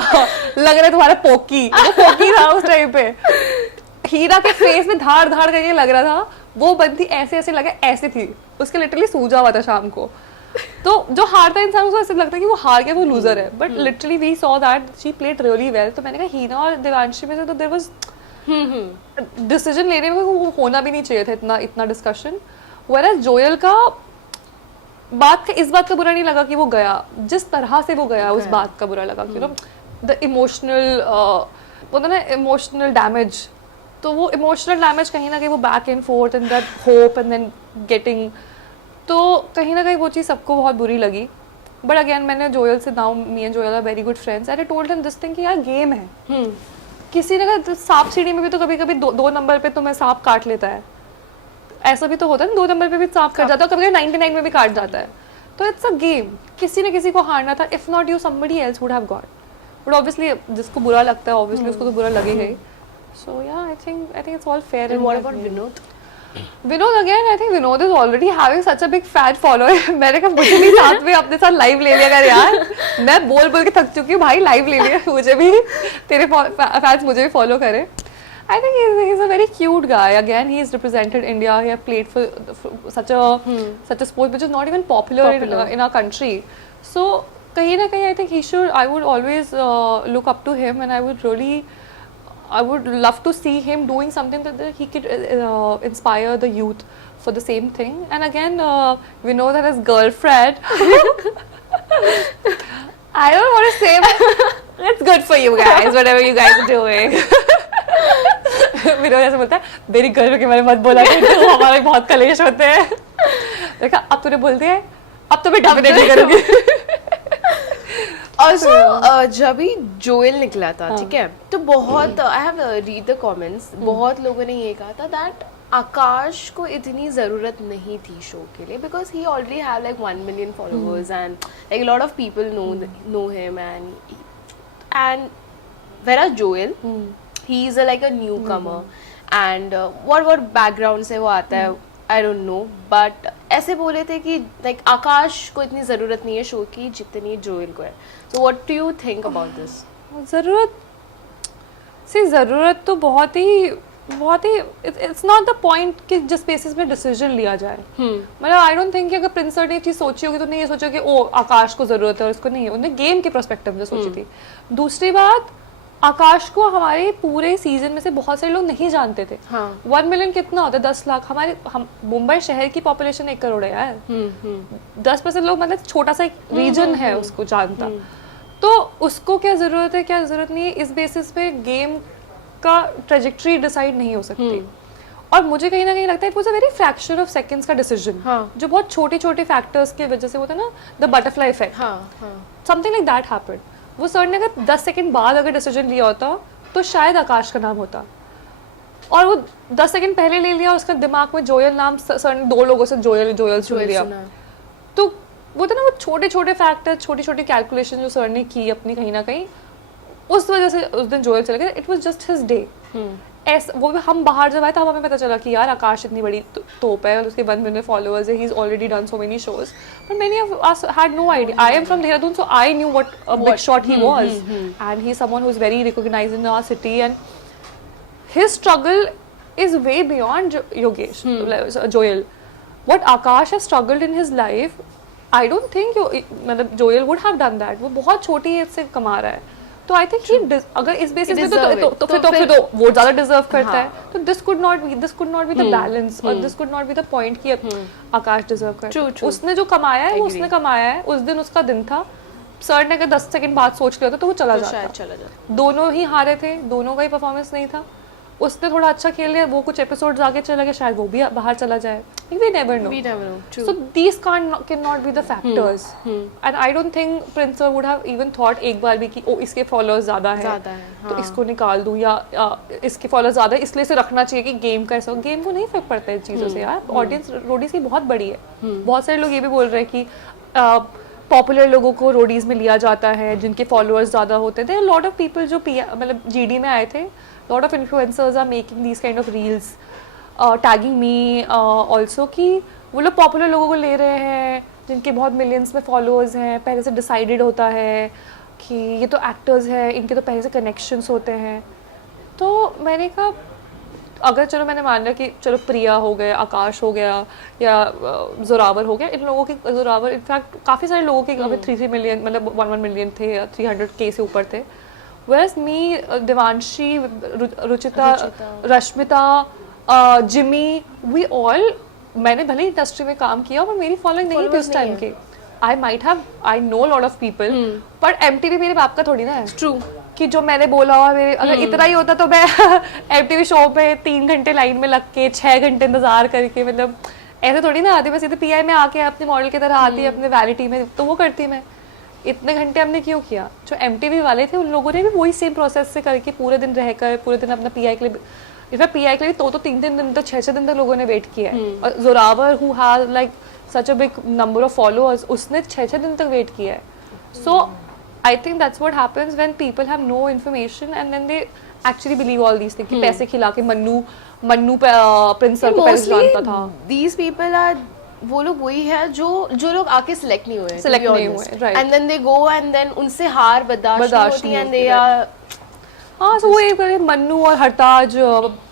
लग रहा है तुम्हारा पोकी था उस टाइम पे। हीरा के फेस में धाड़ करके लग रहा था, वो बंदी ऐसे लगे ऐसे थी, उसके लिटरली सूजा हुआ था शाम को। तो जो हारता इंसान उसको ऐसे लगता है कि वो हार गया, वो लूजर है, but literally we saw that she played really well. तो मैंने कहा हीना और देवांशी में से तो देयर वाज डिसीजन लेने में वो होना भी नहीं चाहिए था इतना डिस्कशन। व्हेयरएज जोयल का इस बात का बुरा नहीं लगा कि वो गया, जिस तरह से वो गया उस बात का बुरा लगा, यू नो द इमोशनल, वो ना इमोशनल डैमेज। तो वो इमोशनल डैमेज कहीं ना कहीं वो back and forth and that hope and then getting, तो कहीं ना कहीं वो चीज़ सबको बहुत बुरी लगी। बट अगेन मैंने जोयल से, now me and Joel are very good friends, and I told him this thing कि यार गेम है। किसी ने कहा सांप सीढ़ी में भी तो कभी कभी दो नंबर पे तुम्हें सांप काट लेता है, ऐसा भी तो होता है ना, 2 नंबर पे भी सांप काट जाता है, कभी 99 में भी काट जाता है। तो इट्स अ गेम, किसी ने किसी को हारना था, if not you somebody else would have got. But obviously जिसको बुरा लगता है ऑब्वियसली उसको तो बुरा लगेगा ही। सो या I think it's all fair. And what about Vinod? Vinod again I think Vinod is already having such a big fan follower. मैंने कहा मुझे भी साथ में अपने साथ लाइव ले लिया कर यार, मैं बोल के थक चुकी हूँ भाई, लाइव ले लिया मुझे भी, तेरे फैंस मुझे भी फॉलो करें। I think he's a very cute guy. Again, he's represented India. He has played for such a sport which is not even popular. In our country. So kahin na kahin, I think he should. I would always look up to him, and I would love to see him doing something that he could inspire the youth for the same thing. And again, we know that his girlfriend. I don't want to say, but it's good for you guys, whatever you guys are doing. Vinod ऐसे बोलता है मेरी girlfriend के बारे में मत बोला तो हमारे बहुत कलेश होते हैं. देखा अब तूने बोल दिया है, अब तो मैं डेफिनेटली करूंगी. Also, जब भी जोएल निकला था, ठीक है, तो बहुत I have read the comments, बहुत लोगों ने ये कहा था दैट आकाश को इतनी ज़रूरत नहीं थी शो के लिए because he already have like 1 million followers and like lot of people know him and whereas Joel he is like a newcomer and what background से वो आता है I don't know but ऐसे बोले थे कि like आकाश को इतनी ज़रूरत नहीं है शो की जितनी जोएल को है. So what do you think about this? ज़रूरत तो बहुत ही इट्स नॉट द पॉइंट कि जिस बेसिस पे डिसीजन लिया जाए. मतलब आई डोंट थिंक कि अगर प्रिंस सर ने ये चीज़ सोची होगी तो नहीं ये सोचा कि ओ आकाश को ज़रूरत है और इसको नहीं है. उन्होंने गेम के पर्सपेक्टिव में सोची थी. दूसरी बात, आकाश को हमारे पूरे सीजन में से बहुत सारे लोग नहीं जानते थे. 1 million कितना होता है? 10 लाख. हम मुंबई शहर की पॉपुलेशन 1 करोड़ है यार. 10% लोग मतलब छोटा सा एक रीजन है उसको जानता. तो उसको क्या जरूरत है क्या जरूरत नहीं है, इस बेसिस पे गेम का ट्रेजेक्ट्री डिसाइड नहीं हो सकती. और मुझे कहीं ना कहीं लगता है it was a very fraction of seconds का डिसीजन, जो बहुत छोटे छोटे फैक्टर्स की वजह से होता है ना, the butterfly effect, something like that happened. वो सर ने अगर 10 सेकंड बाद अगर डिसीजन लिया होता तो शायद आकाश का नाम होता, और वो 10 सेकंड पहले ले लिया, उसका दिमाग में जोयल नाम सर ने 2 लोगों से जोयल सुन लिया. तो वो था ना, वो छोटे छोटे फैक्टर, छोटी छोटी कैलकुलेशन जो सर ने की अपनी कहीं ना कहीं, उस वजह से उस दिन जोयल चले गए. It was just his day. ऐसा वो भी हम बाहर जब आए तब हमें पता चला कि यार आकाश इतनी बड़ी तोप है और उसके 1 million फॉलोअर्स है. He is already done so many shows but many of us had no idea. I am from Dehradun so I knew what a big shot he was, and he is someone who is very recognised in our city, and his struggle is way beyond Yogesh Joel. What Aakash has struggled in his life, I don't think मतलब Joel would have done that. वो बहुत छोटी as से कमा रहा है. तो I think he अगर इस बेसिस पे तो फिर वो ज्यादा डिजर्व करता है. तो this could not be the balance, और this could not be the point कि आकाश डिजर्व करता है. उसने जो कमाया है वो उसने कमाया है. उस दिन उसका दिन था. सर ने अगर 10 सेकंड बाद सोच लिया था तो वो चला जाता. दोनों ही हारे थे, दोनों का ही परफॉर्मेंस नहीं था. उसने थोड़ा अच्छा खेल लिया, वो कुछ एपिसोड्स आगे चला गया, शायद वो भी बाहर चला जाए. We never know. So these cannot be the factors. And I don't think Prince Sir would have even thought एक बार भी कि ओ इसके फॉलोअर्स ज़्यादा है तो इसको निकाल दूँ, या इसके फॉलोअर्स ज़्यादा है इसलिए इसे रखना चाहिए कि गेम का ऐसा. गेम को नहीं फर्क पड़ता है इन चीज़ों से यार. ऑडियंस रोडीज की बहुत बड़ी है. बहुत सारे लोग ये भी बोल रहे हैं कि पॉपुलर लोगों को रोडीज में लिया जाता है जिनके फॉलोअर्स ज़्यादा होते थे. लॉट ऑफ पीपल जो मतलब GD में आए थे, lot of influencers are making these kind of reels tagging me also कि वो लोग पॉपुलर लोगों को ले रहे हैं जिनके बहुत मिलियंस में फॉलोअर्स हैं. पहले से डिसाइडेड होता है कि ये तो एक्टर्स हैं, इनके तो पहले से कनेक्शंस होते हैं. तो मैंने कहा अगर चलो मैंने मान लिया कि चलो प्रिया हो गए, आकाश हो गया, या जोरावर हो गया, इन लोगों के जोरावर इनफैक्ट काफ़ी सारे लोगों के अभी 3 मिलियन मतलब 1 मिलियन थे या 300K से ऊपर थे. Whereas me, Devanshi, Ruchita, Rashmita, Jimmy, we all, मैंने भले इंडस्ट्री में काम किया पर मेरी फॉलोइंग नहीं थी उस टाइम के. I know lot of people, पर MTV मेरे बाप का थोड़ी ना है. ट्रू कि जो मैंने बोला हुआ मेरे अगर इतना ही होता तो मैं MTV शो पे 3 घंटे लाइन में लग के 6 घंटे इंतजार करके, मतलब ऐसे थोड़ी ना आती. मैं सीधे PI में आके अपने मॉडल की तरह आती अपने वैलिटी में, तो वो करती मैं. इतने घंटे हमने क्यों किया? जो MTV वाले थे उन लोगों ने भी वही सेम प्रोसेस से करके पूरे दिन रहकर पूरे दिन अपना PI के लिए, इनफैक्ट PI के लिए तो 3-3 दिन तक 6-6 दिन तक लोगों ने वेट किया है. और Zoravar who has like such a big number of followers, उसने 6-6 दिन तक वेट किया है. So I think that's what happens when people have no information and then they actually believe all these things कि पैसे खिला के मन्नू प्रिंस सर को पहले जानता था. दीस पीपल आर वो लोग वही है जो लोग आके सिलेक्ट नहीं हुए right. And then they go and then उनसे हार बर्दाश्त नहीं होती एंड दे आर हाँ, so वो एक मन्नू और हरताज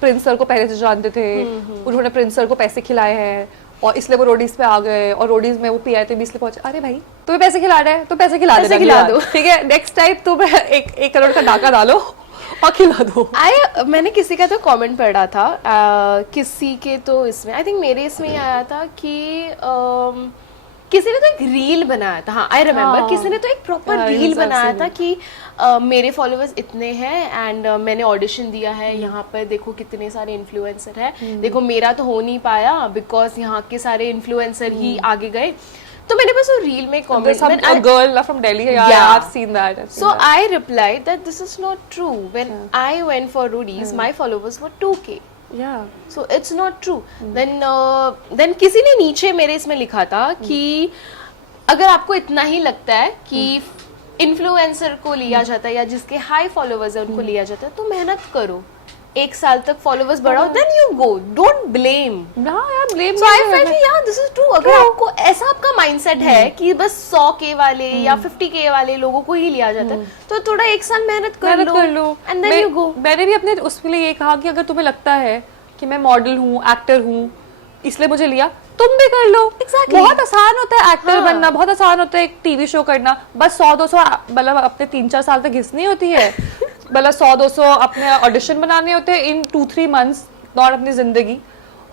प्रिंस सर को पहले से जानते थे, उन्होंने प्रिंस सर को पैसे खिलाए हैं और इसलिए वो रोडीज पे आ गए, और रोडीज में वो पी आए थे, इसलिए पहुंचे। अरे भाई तुम्हें पैसे खिला रहे हैं तो पैसे खिला दो, ठीक है, नेक्स्ट टाइम तुम 1 करोड़ का डाका डालो और खिला दो। मैंने किसी का तो कमेंट पढ़ा था, किसी के तो इसमें आई थिंक मेरे इसमें ही आया था कि किसी ने तो एक रील बनाया था, हाँ आई रिमेम्बर, किसी ने तो एक प्रॉपर रील बनाया था कि मेरे फॉलोअर्स इतने हैं एंड मैंने ऑडिशन दिया है, यहाँ पर देखो कितने सारे इन्फ्लुएंसर हैं, देखो मेरा तो हो नहीं पाया बिकॉज यहाँ के सारे इन्फ्लुएंसर ही आगे गए। तो मैंने बस वो रील में comment, a girl from Delhi, yeah, I've seen that. So I replied that this is not true. When I went for Rudy's, my followers were 2K. Yeah. So it's not true. Then किसी ने नीचे मेरे इसमें लिखा था कि अगर आपको इतना ही लगता है कि इन्फ्लुएंसर को लिया जाता है या जिसके हाई फॉलोअर्स है उनको लिया जाता है तो मेहनत करो, 1 साल तक फॉलोअर्स बढ़ाओ, then you go, don't blame. हाँ यार, ब्लेम। सो आई फेल्ट यार दिस इज ट्रू। अगर आपको ऐसा आपका माइंडसेट है कि बस 100K वाले या 50K वाले लोगों को ही लिया जाता है तो थोड़ा 1 साल मेहनत कर लो एंड देन यू गो। मैंने भी अपने उसके लिए ये कहा कि अगर तुम्हें लगता है कि मैं मॉडल हूँ, एक्टर हूँ, इसलिए मुझे लिया, तुम भी कर लो। Exactly. बहुत आसान होता है एक्टर बनना, बहुत आसान होता है एक टीवी शो करना, बस 100-200 मतलब अपने 3-4 साल तक घिसनी होती है, मतलब 100-200 अपने ऑडिशन बनाने होते हैं इन 2-3 मंथ्स, नॉट अपनी जिंदगी,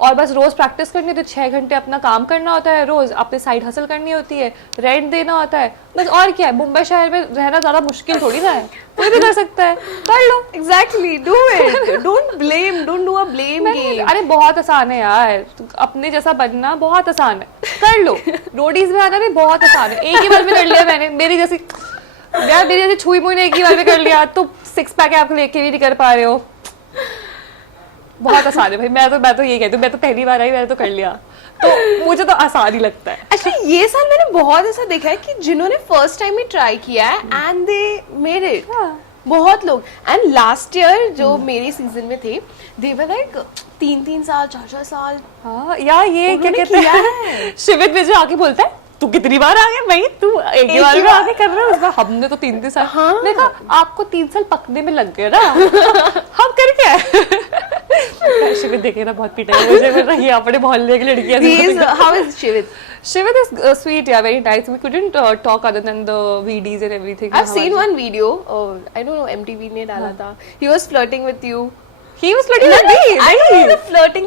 और बस रोज प्रैक्टिस करनी होती है, 6 घंटे अपना काम करना होता है, रोज अपने साइड हसल करनी होती है, रेंट देना होता है, बस। और क्या है, मुंबई शहर में रहना ज्यादा मुश्किल थोड़ी ना है, कोई भी कर सकता है, कर लो। Exactly, do it, don't blame, don't do a blame game. अरे बहुत आसान है यार, अपने जैसा बनना बहुत आसान है, कर लो। रोडीज में आना भी बहुत आसान है, एक ही बार में कर लिया मैंने, मेरी जैसी छुई मुई ने एक ही बार में कर लिया, तो 6 पैक आप लेके भी नहीं कर पा रहे हो। बहुत आसान है भाई, मैं तो ये कहती हूँ, मैं तो पहली बार आई, मैंने तो कर लिया, तो मुझे तो आसान ही लगता है। एक्चुअली ये साल मैंने बहुत ऐसा देखा है कि जिन्होंने फर्स्ट टाइम ही ट्राई किया है एंड दे मेड इट, बहुत लोग। एंड लास्ट ईयर जो मेरे सीजन में थे, दे वर लाइक 3-3 साल 4-4 साल। हाँ यार, ये क्या कहते हैं, शिवित में जो आके बोलता है तू कितनी बार आ गया भाई, तू एक ही बार में आके कर रहे हो, हमने तो 3-3 साल। हाँ। मैंने कहा आपको 3 साल पकने में लग गए ना, हम कर क्या है। शिवित देखे ना बहुत पीटा है मुझे, मैं रही अपने मोहल्ले की लड़कियां। How is Shivit? Shivit is sweet, yeah, very nice. We couldn't talk other than the VDs and everything. I've seen one video. I don't know, MTV ने डाला था. He was flirting with you. He was flirting with me. I don't know the flirting.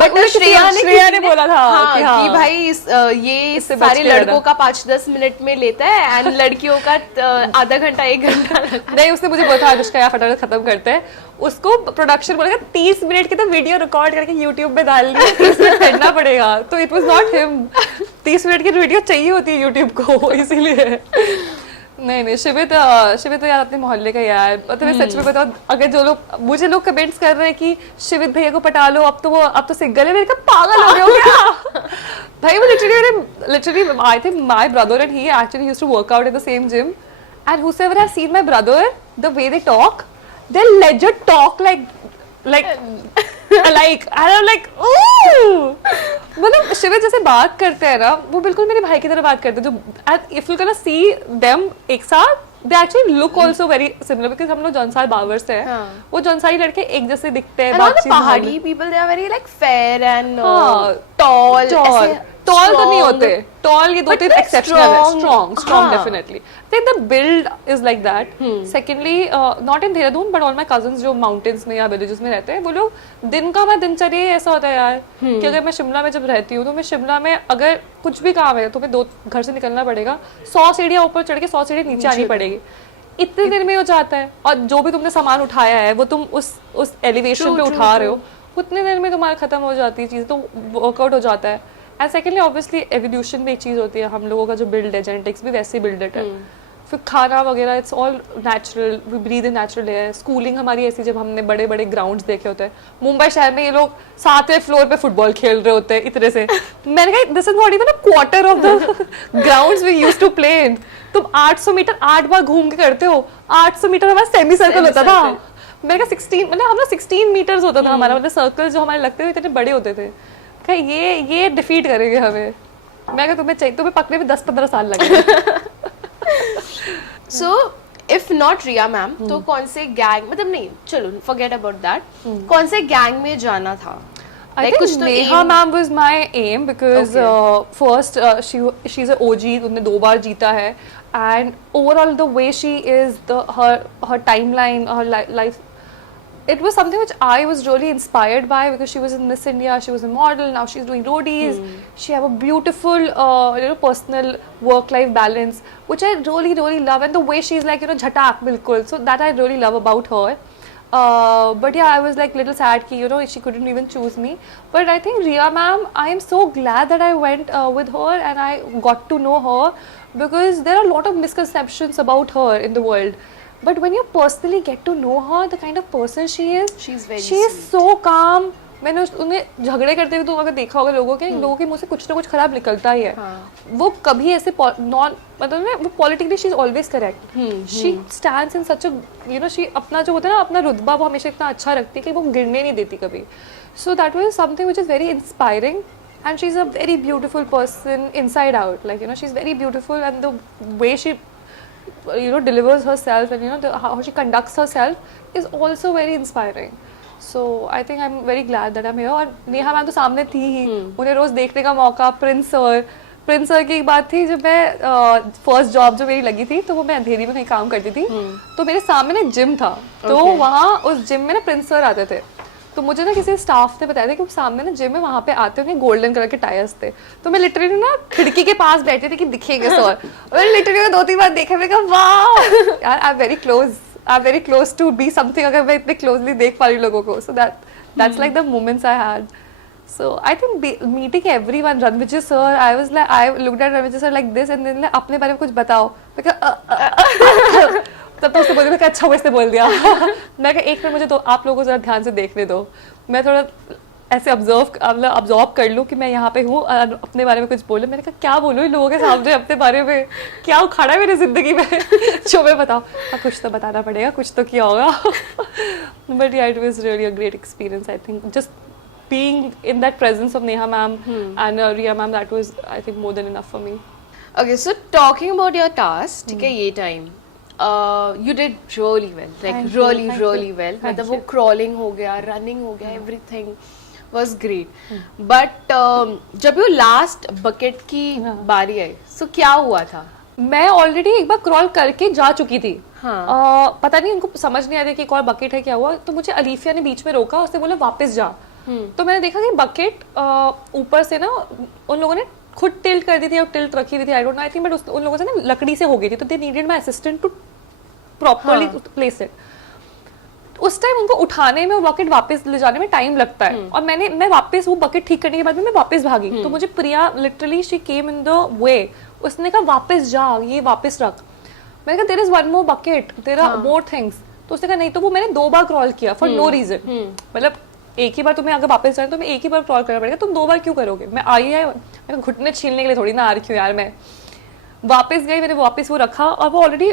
But Shreya ने बोला था कि भाई ये सारे लड़कों का 5-10 मिनट में लेता है एंड लड़कियों का आधा घंटा 1 घंटा लगता है। नहीं, उसने मुझे बोला था अनुष्का यार फटाफट खत्म करते हैं। उसको प्रोडक्शन बोलेगा 30 मिनट की तो वीडियो रिकॉर्ड करके यूट्यूब पे डाल ली, 30 मिनट करना पड़ेगा, तो it was not him. 30 minute की वीडियो चाहिए होती है यूट्यूब को, इसीलिए। नहीं, शिवित तो यार अपने मोहल्ले का यार, तो मैं सच में बताऊं, अगर जो लोग मुझे कमेंट्स कर रहे हैं कि शिवित भैया को पटा लो, अब तो सिंगल है, मेरे का पागल हो गया हो क्या? भाई वो literally I think my brother and he actually used to work out in the same gym, and whoever has seen my brother, the way they talk, they legit talk like and I'm like ooh, मतलब शिवित जैसे बात करते हैं ना, वो बिल्कुल मेरे भाई की तरह बात करते हैं, जो if you're gonna see them एक साथ, they actually look also very similar, because हम लोग जौनसार बावर से हैं, वो जौनसारी लड़के एक जैसे दिखते हैं, बातचीत पहाड़ी people they are very like fair and tall तो नहीं होते, tall ये 2-3 exceptional है, strong definitely. I think the build is like that. Secondly, not in Dehradun but all my cousins जो mountains में या villages में रहते हैं, वो लोग दिन का मैं दिनचर्या ऐसा होता है यार कि अगर मैं शिमला में जब रहती हूँ तो मैं शिमला में अगर कुछ भी काम है तो मैं 2 घर से निकलना पड़ेगा, 100 सीढ़ियाँ ऊपर चढ़ के 100 सीढ़ियाँ नीचे आनी पड़ेगी, इतने देर में हो जाता है। और जो भी तुमने सामान उठाया है वो तुम उस एलिवेशन पे उठा रहे हो, उतने देर में तुम्हारा खत्म हो जाती है चीज़, तो वर्कआउट हो जाता है। एंड सेकेंडली ऑब्वियसली एवोल्यूशन भी एक चीज़ होती है, हम लोगों का जो बिल्ड है, जेनेटिक्स भी वैसे ही बिल्डेड है, फिर खाना वगैरह it's all natural, we breathe in natural air. Schooling हमारी ऐसी, जब हमने बड़े बड़े ग्राउंड्स देखे होते हैं, मुंबई शहर में ये लोग 7वें फ्लोर पे फुटबॉल खेल रहे होते हैं इतने से, मैंने कहा this is not even a quarter of the grounds we used to play in. तुम 800 मीटर 8 बार घूम के करते हो, 800 मीटर हमारा सेमी सर्कल होता था, मैंने कहा 16 मतलब हमारा 16 मीटर्स होता था हमारा, मतलब सर्कल जो हमारे लगते थे इतने बड़े होते थे। ये डिफीट करेंगे हमें, मैं तुम्हें पकड़ने में 10-15 साल लगेंगे। So if not Riya ma'am तो कौन से गैंग, मतलब नहीं चलो फॉरगेट अबाउट दैट, कौन से गैंग में जाना था? I think Neha ma'am was my aim because first she's an OG, उन्होंने 2 बार जीता है, and overall the way she is, her timeline, her life, it was something which I was really inspired by because she was in Miss India, she was a model, now she's doing roadies, she have a beautiful personal work-life balance which I really love, and the way she's like jhatak bilkul, so that I really love about her. But yeah, I was like little sad ki she couldn't even choose me. But I think Riya ma'am, I am so glad that I went with her and I got to know her, because there are a lot of misconceptions about her in the world. But when you personally get to know her, the kind of person she is so calm. मैंने उन्हें झगड़े करते हुए तो अगर देखा होगा लोगों के मुंह से कुछ ना कुछ खराब निकलता ही है. वो कभी ऐसे मतलब वो politically she is always correct. She stands in such a she अपना जो होता है ना अपना रुतबा वो हमेशा इतना अच्छा रखती है कि वो गिरने नहीं देती कभी. So that was something which is very inspiring, and she's a very beautiful person inside out, like she's very beautiful, and the way she delivers herself and how she conducts herself is also very inspiring. So I think I'm very glad that I'm here. और Neha ma'am तो सामने थी ही, उन्हें रोज देखने का मौका. Prince sir की एक बात थी, जब मैं फर्स्ट जॉब जो मेरी लगी थी तो वो मैं अंधेरी में कहीं काम करती थी, तो मेरे सामने ना जिम था, तो वहाँ उस जिम में ना प्रिंस सर आते थे. तो मुझे ना किसी स्टाफ ने बताया था कि वो सामने ना जिम में वहाँ पे आते होंगे, गोल्डन कलर के टायर्स थे. तो मैं लिटरली ना खिड़की के पास बैठी थी कि दिखेंगे सर, और लिटरली 2-3 बार देखा, मैं कहा वाह यार I am very close to be something, अगर मैं इतने क्लोजली देख पा रही हूँ लोगों को. So that's like the moments I had. So I think meeting everyone, Ranvijay sir, I looked at Ranvijay sir like this and then अपने बारे में कुछ बताओ. तब तो उसने बोला मैं अच्छा वो इसने बोल दिया. मैं कहा एक मिनट मुझे तो आप लोगों को जरा ध्यान से देखने दो, मैं थोड़ा ऐसे ऑब्जर्व कर लूँ कि मैं यहाँ पे हूँ, अपने बारे में कुछ बोलूँ. मैंने कहा क्या बोलूँ इन लोगों के सामने अपने बारे में, क्या उखाड़ा है मेरी जिंदगी में. जो मैं बताओ कुछ तो बताना पड़ेगा, कुछ तो किया होगा. But yeah, it was really a great experience. I think just being in that presence of Neha ma'am and Riya ma'am, that was I think more than enough for me. Okay, so talking about your task, ठीक है, ये time you did really well, like really well. मतलब वो crawling हो गया, running हो गया, everything was great. But जब वो last bucket की बारी आई, so क्या हुआ था? मैं ऑलरेडी एक बार क्रॉल करके जा चुकी थी. पता नहीं उनको समझ नहीं आ रहा कि एक और बकेट है क्या हुआ, तो मुझे अलीफिया ने बीच में रोका, उसने बोला वापस जा. तो मैंने देखा कि बकेट ऊपर से ना उन लोगों ने खुद टिल्ट कर दी थी और टिल्ट रखी हुई थी, आई don't no, I think, but उन लोगों से ना लकड़ी से हो गई थी, तो they needed my assistant to properly place it. उस टाइम उनको उठाने में और बकेट वापस ले जाने में टाइम लगता है, और मैं वापस वो बकेट ठीक करने के बाद में मैं वापस भागी. तो मुझे Priya literally she came in the way, उसने कहा वापस जा, ये वापस रख. मैंने कहा there is one more bucket, there are more things. तो उसने कहा नहीं. तो वो मैंने 2 बार क्रॉल किया फॉर नो रीजन. मतलब एक ही बार तुम्हें अगर वापस जाए तो मैं एक ही बार क्रॉल करना पड़ेगा, तुम 2 बार क्यों करोगे. मैं आई है, मैं घुटने छीलने के लिए थोड़ी ना आ रही हूँ यार. मैं वापस गई, मैंने वापस वो रखा, और वो ऑलरेडी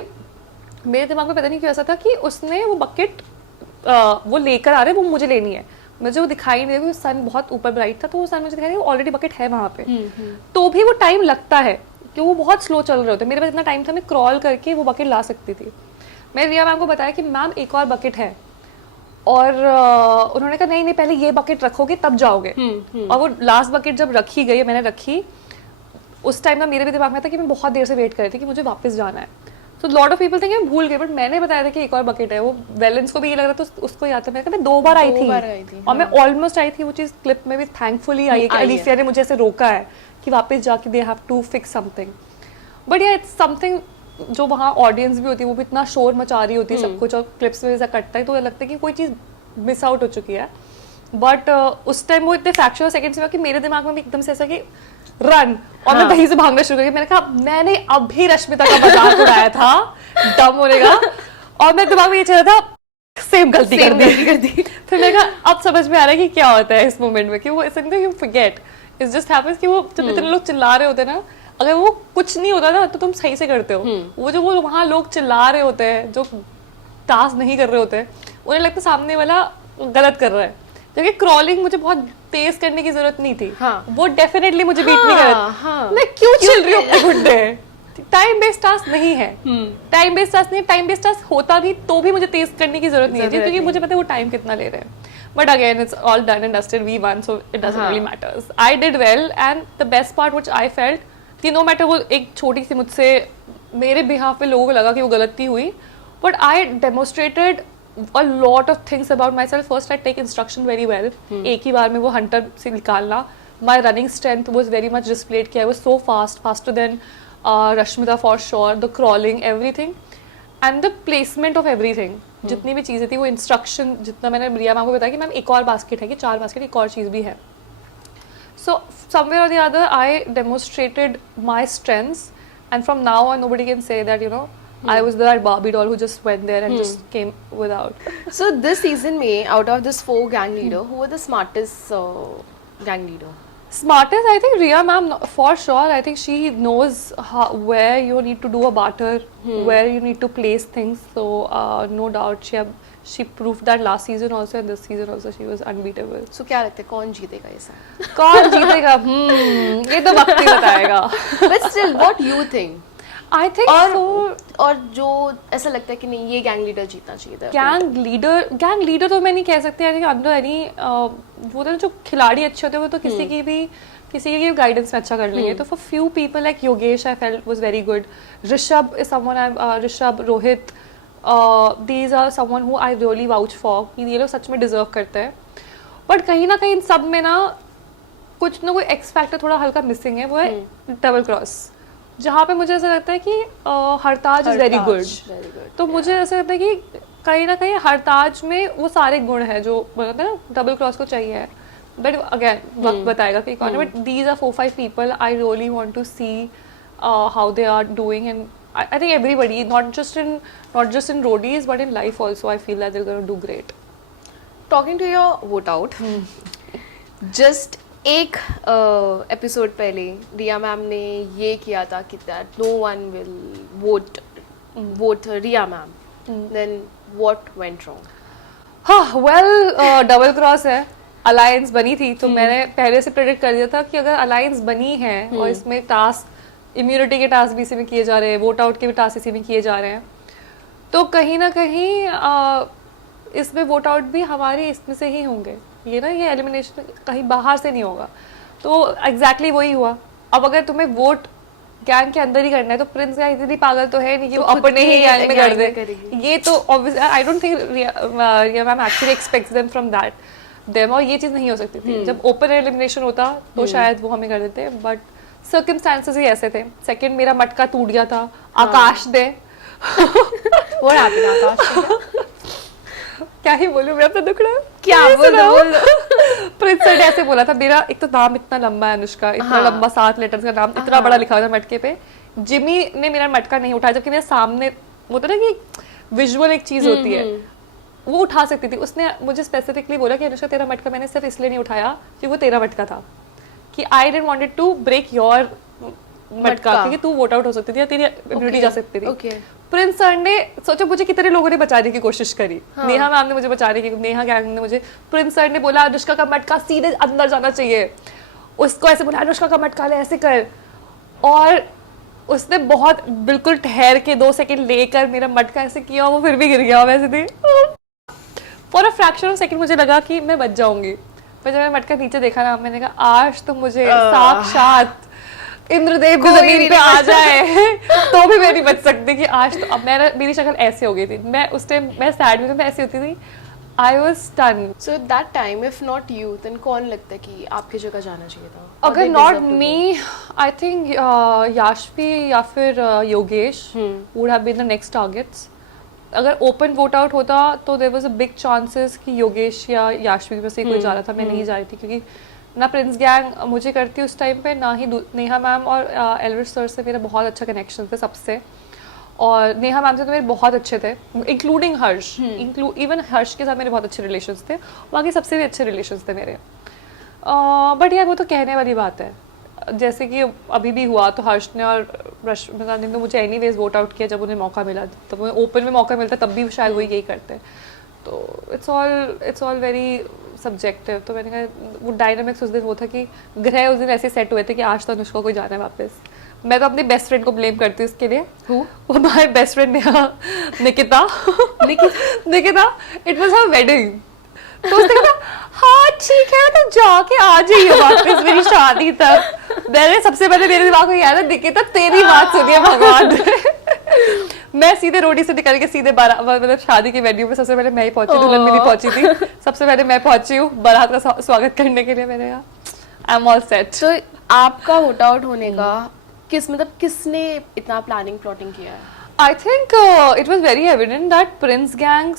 मेरे दिमाग में पता नहीं क्यों ऐसा था कि उसने वो बकेट वो लेकर आ रहे, वो मुझे लेनी है. मुझे वो दिखाई नहीं, सन बहुत ऊपर ब्राइट था, तो वो सन मुझे दिखाई नहीं, ऑलरेडी बकेट है वहाँ पे. तो भी वो टाइम लगता है कि वो बहुत स्लो चल रहे होते. मेरे पास इतना टाइम था, मैं क्रॉल करके वो बकेट ला सकती थी. मैं रिया मैम को बताया कि मैम एक और बकेट है, और उन्होंने कहा नहीं पहले ये बकेट रखोगे तब जाओगे. और वो लास्ट बकेट जब रखी गई, मैंने रखी, उस टाइम ना मेरे भी दिमाग में था कि मैं बहुत देर से वेट कर रही थी कि मुझे वापस जाना है. तो लॉट ऑफ पीपल थे कि मैं भूल गई, बट मैंने बताया था कि एक और बकेट है. वो वेलेंस को भी ये लग रहा था, तो उसको याद था. मैंने कहा मैं 2 बार आई थी और मैं ऑलमोस्ट आई थी. वो चीज क्लिप में भी थैंकफुली आई है कि अलीफिया ने मुझे ऐसे रोका है कि वापस जाके they have to fix something. But yeah it's something जो वहाँ ऑडियंस भी होती है, वो भी इतना शोर मचा रही होती है सब कुछ, और क्लिप्स में ऐसा कटता है तो लगता है कि कोई चीज़ मिस आउट हो चुकी है. बट उस टाइम वो इतने फ्रैक्चर सेकंड्स में कि मेरे दिमाग में भी एकदम से ऐसा कि रन, और मैं वहीं से भागना शुरू कर. मैंने कहा मैंने अभी रश्मिता का मजाक उड़ाया था दम होने का, और मेरे दिमाग में ये चल रहा था सेम गलती कर दी. फिर मैंने कहा अब समझ में आ रहा है कि क्या होता है इस मोमेंट में, कि वो ऐसा नहीं, you forget, it's just happens कि वो जब इतने लोग चिल्ला रहे होते हैं ना, अगर वो कुछ नहीं होता ना तो तुम सही से करते हो. वो जो वो वहाँ लोग चिल्ला रहे होते हैं, जो टास्क नहीं कर रहे होते हैं, उन्हें लगता है सामने वाला गलत कर रहा है. जबकि क्रॉलिंग मुझे बहुत तेज करने की जरूरत नहीं थी. वो डेफिनेटली मुझे बीट नहीं कर रहा. मैं क्यों चिल रही हूँ अपने घुटने. टाइम बेस्ड टास्क नहीं है, टाइम बेस्ड टास्क नहीं, टाइम बेस्ड टास्क होता भी तो भी मुझे तेज करने की जरूरत नहीं है क्योंकि मुझे पता है वो टाइम कितना ले रहे हैं. But again, it's all done and dusted. We won, so it doesn't really matters. I did well, and the best part which I felt कि no matter वो एक छोटी सी मुझसे मेरे behalf पे लोगों को लगा कि वो गलती हुई, but I demonstrated a lot of things about myself. First, I take instruction very well. एक ही बार में वो hunter से निकालना. My running strength was very much displayed. कि I was so fast, faster than Rashmita for sure. The crawling, everything, and the placement of everything. जितनी भी चीज़ें थी वो इंस्ट्रक्शन जितना मैंने रिया मैम को बताया कि मैम एक और बास्केट है कि 4 बास्केट एक और चीज़ भी है. सो समवेयर और the other I demonstrated my strengths and from now on nobody can say that you know I was that Barbie doll who just went there and just came without. So this season में out of this 4 gang leader, who were the smartest gang leader? Smartest, I think Riya ma'am for sure. I think she knows where you need to do a barter, where you need to place things. So no doubt she proved that last season also and this season also she was unbeatable. So क्या लगता है कौन जीतेगा ये सब? कौन जीतेगा? ये तो वक्त ही बताएगा. But still, what you think? I think और जो ऐसा लगता है कि नहीं ये गैंग लीडर जीतना चाहिए था. गैंग लीडर तो मैं नहीं कह सकती है अंदर एनी वो तो जो खिलाड़ी अच्छे होते हैं वो तो किसी की गाइडेंस में अच्छा कर लेंगे. तो for few people like Yogesh I felt was very good. Rishabh is someone Rishabh Rohit these are someone who I really vouch for. ये लोग सच में डिजर्व करते हैं. बट कहीं ना कहीं इन सब में ना कुछ ना कोई एक्स फैक्टर थोड़ा हल्का मिसिंग है. वो है डबल क्रॉस, जहाँ पे मुझे ऐसा लगता है कि हरताज इज वेरी गुड. तो मुझे ऐसा लगता है कि कहीं ना कहीं हरताज में वो सारे गुण हैं जो बोलते हैं ना डबल क्रॉस को चाहिए. बट अगेन वक्त बताएगा कि कौन है. But these are 4-5 people I really want to see how they are doing and I think everybody not just in Roadies but in life also I feel that they are gonna do great. Talking to your vote out, just एक episode पहले Riya ma'am ने ये किया था कि that no one will vote Riya ma'am. Then what went wrong? हाँ well double cross है. Alliance बनी थी तो मैंने पहले से प्रेडिक्ट कर दिया था कि अगर अलायंस बनी है और इसमें टास्क इम्यूनिटी के टास्क भी इसी में किए जा रहे हैं, वोट आउट के भी टास्क इसी में किए जा रहे हैं, तो कहीं ना कहीं इसमें वोट आउट भी हमारे इसमें से ही होंगे. ये ना ये एलिमिनेशन कहीं बाहर से नहीं होगा. तो एग्जैक्टली वही हुआ. अब अगर तुम्हें वोट गैंग के अंदर ही करना है तो प्रिंस गैंग इतनी पागल तो है नहीं कि वो अपने ही गैंग में कर दे. ये तो obvious I don't think Riya ma'am actually expects them from them. और ये चीज़ नहीं हो सकती थी. जब ओपन एलिमिनेशन होता तो शायद वो हमें कर देते. बट सर्कमस्टांसेस ही ऐसे थे. सेकंड मेरा मटका टूट गया था. आकाश दे व्हाट हैपेंड आकाश? क्या ही बोलूं, मैं अपना दुख रहा. क्या बोल प्रिंस सर ने ऐसे बोला था. मेरा एक तो नाम इतना लंबा है अनुष्का, इतना लंबा 7 लेटर्स का नाम इतना बड़ा लिखा हुआ था मटके पे. जिमी ने मेरा मटका नहीं उठाया जबकि मेरे सामने होता ना कि विजुअल एक चीज होती है वो उठा सकती थी. उसने मुझे स्पेसिफिकली बोला कि अनुष्का तेरा मटका मैंने सिर्फ इसलिए नहीं उठाया कि वो तेरा मटका था, कि I didn't wanted to break your मटका क्योंकि तू वोट आउट हो सकती थी या तेरी इम्यूनिटी जा सकती थी. प्रिंस सर ने सोचो मुझे कितने लोगों ने बचाने की कोशिश करी. नेहा मैम ने मुझे बचाने की, नेहा गैंग ने मुझे. प्रिंस सर ने बोला अनुष्का का मटका सीधे अंदर जाना चाहिए. उसको ऐसे बोला अनुष्का का मटका ले ऐसे कर. और उसने बहुत बिल्कुल ठहर के 2 सेकंड लेकर मेरा मटका ऐसे किया. वो फिर भी गिर गया वैसे थी. For a fraction of second मुझे लगा कि मैं बच जाऊंगी. पर जब मैंने मटका नीचे देखा ना मैंने कहा आज तो मुझे साक्षात इंद्रदेव भी जमीन पे आ जाए तो भी मैं नहीं बच सकती. कि आज तो अब मेरी शक्ल ऐसे हो गई थी. मैं उस टाइम मैं सैड भी मैं ऐसी होती थी. I was stun. So that time if not you then कौन लगता है कि आपकी जगह जाना चाहिए था? अगर not me I think Yashvi या फिर Yogesh would have been the next targets. अगर ओपन वोट आउट होता तो there was a big chances कि योगेश या याशवी में से कोई जा रहा था. मैं नहीं जा रही थी क्योंकि ना प्रिंस गैंग मुझे करती उस टाइम पे, ना ही नेहा मैम और एल्विस सर से मेरा बहुत अच्छा कनेक्शन थे सबसे. और नेहा मैम से तो मेरे बहुत अच्छे थे इंक्लूडिंग हर्ष. इवन हर्ष के साथ मेरे बहुत अच्छे रिलेशंस थे. बाकी सबसे भी अच्छे रिलेशंस थे मेरे. बट यार वो तो कहने वाली बात है. जैसे कि अभी भी हुआ तो हर्ष ने और रश्मिता ने तो मुझे एनीवेज वोट आउट किया जब उन्हें मौका मिला. तब उन्हें ओपन में मौका मिलता तब भी शायद वही यही करते. तो इट्स ऑल वेरी सब्जेक्टिव. तो मैंने कहा वो डायनामिक्स उस दिन वो था कि ग्रह उस दिन ऐसे सेट हुए थे कि आज तो अनुष्का को जाना है वापस. मैं तो अपनी बेस्ट फ्रेंड को ब्लेम करती हूँ इसके लिए. Who? वो my best friend Nikita. Nikita, it was her wedding. तो उसने कहा हाँ ठीक है तो जाके आ जाइए वापस मेरी शादी तक. मैंने सबसे पहले मेरे दिमाग में याद है निकिता तेरी बात सुनिए भगवान. मैं सीधे रोडी से निकल के सीधे मतलब शादी के वेन्यू पे सबसे पहले मैं ही पहुंची. दुल्हन भी नहीं पहुंची थी. सबसे पहले मैं पहुंची हूँ बारात का स्वागत करने के लिए. मैंने कहा आई एम ऑल सेट. तो आपका वोट आउट होने का किसने इतना प्लानिंग प्लॉटिंग किया है? I think it was very evident that Prince gang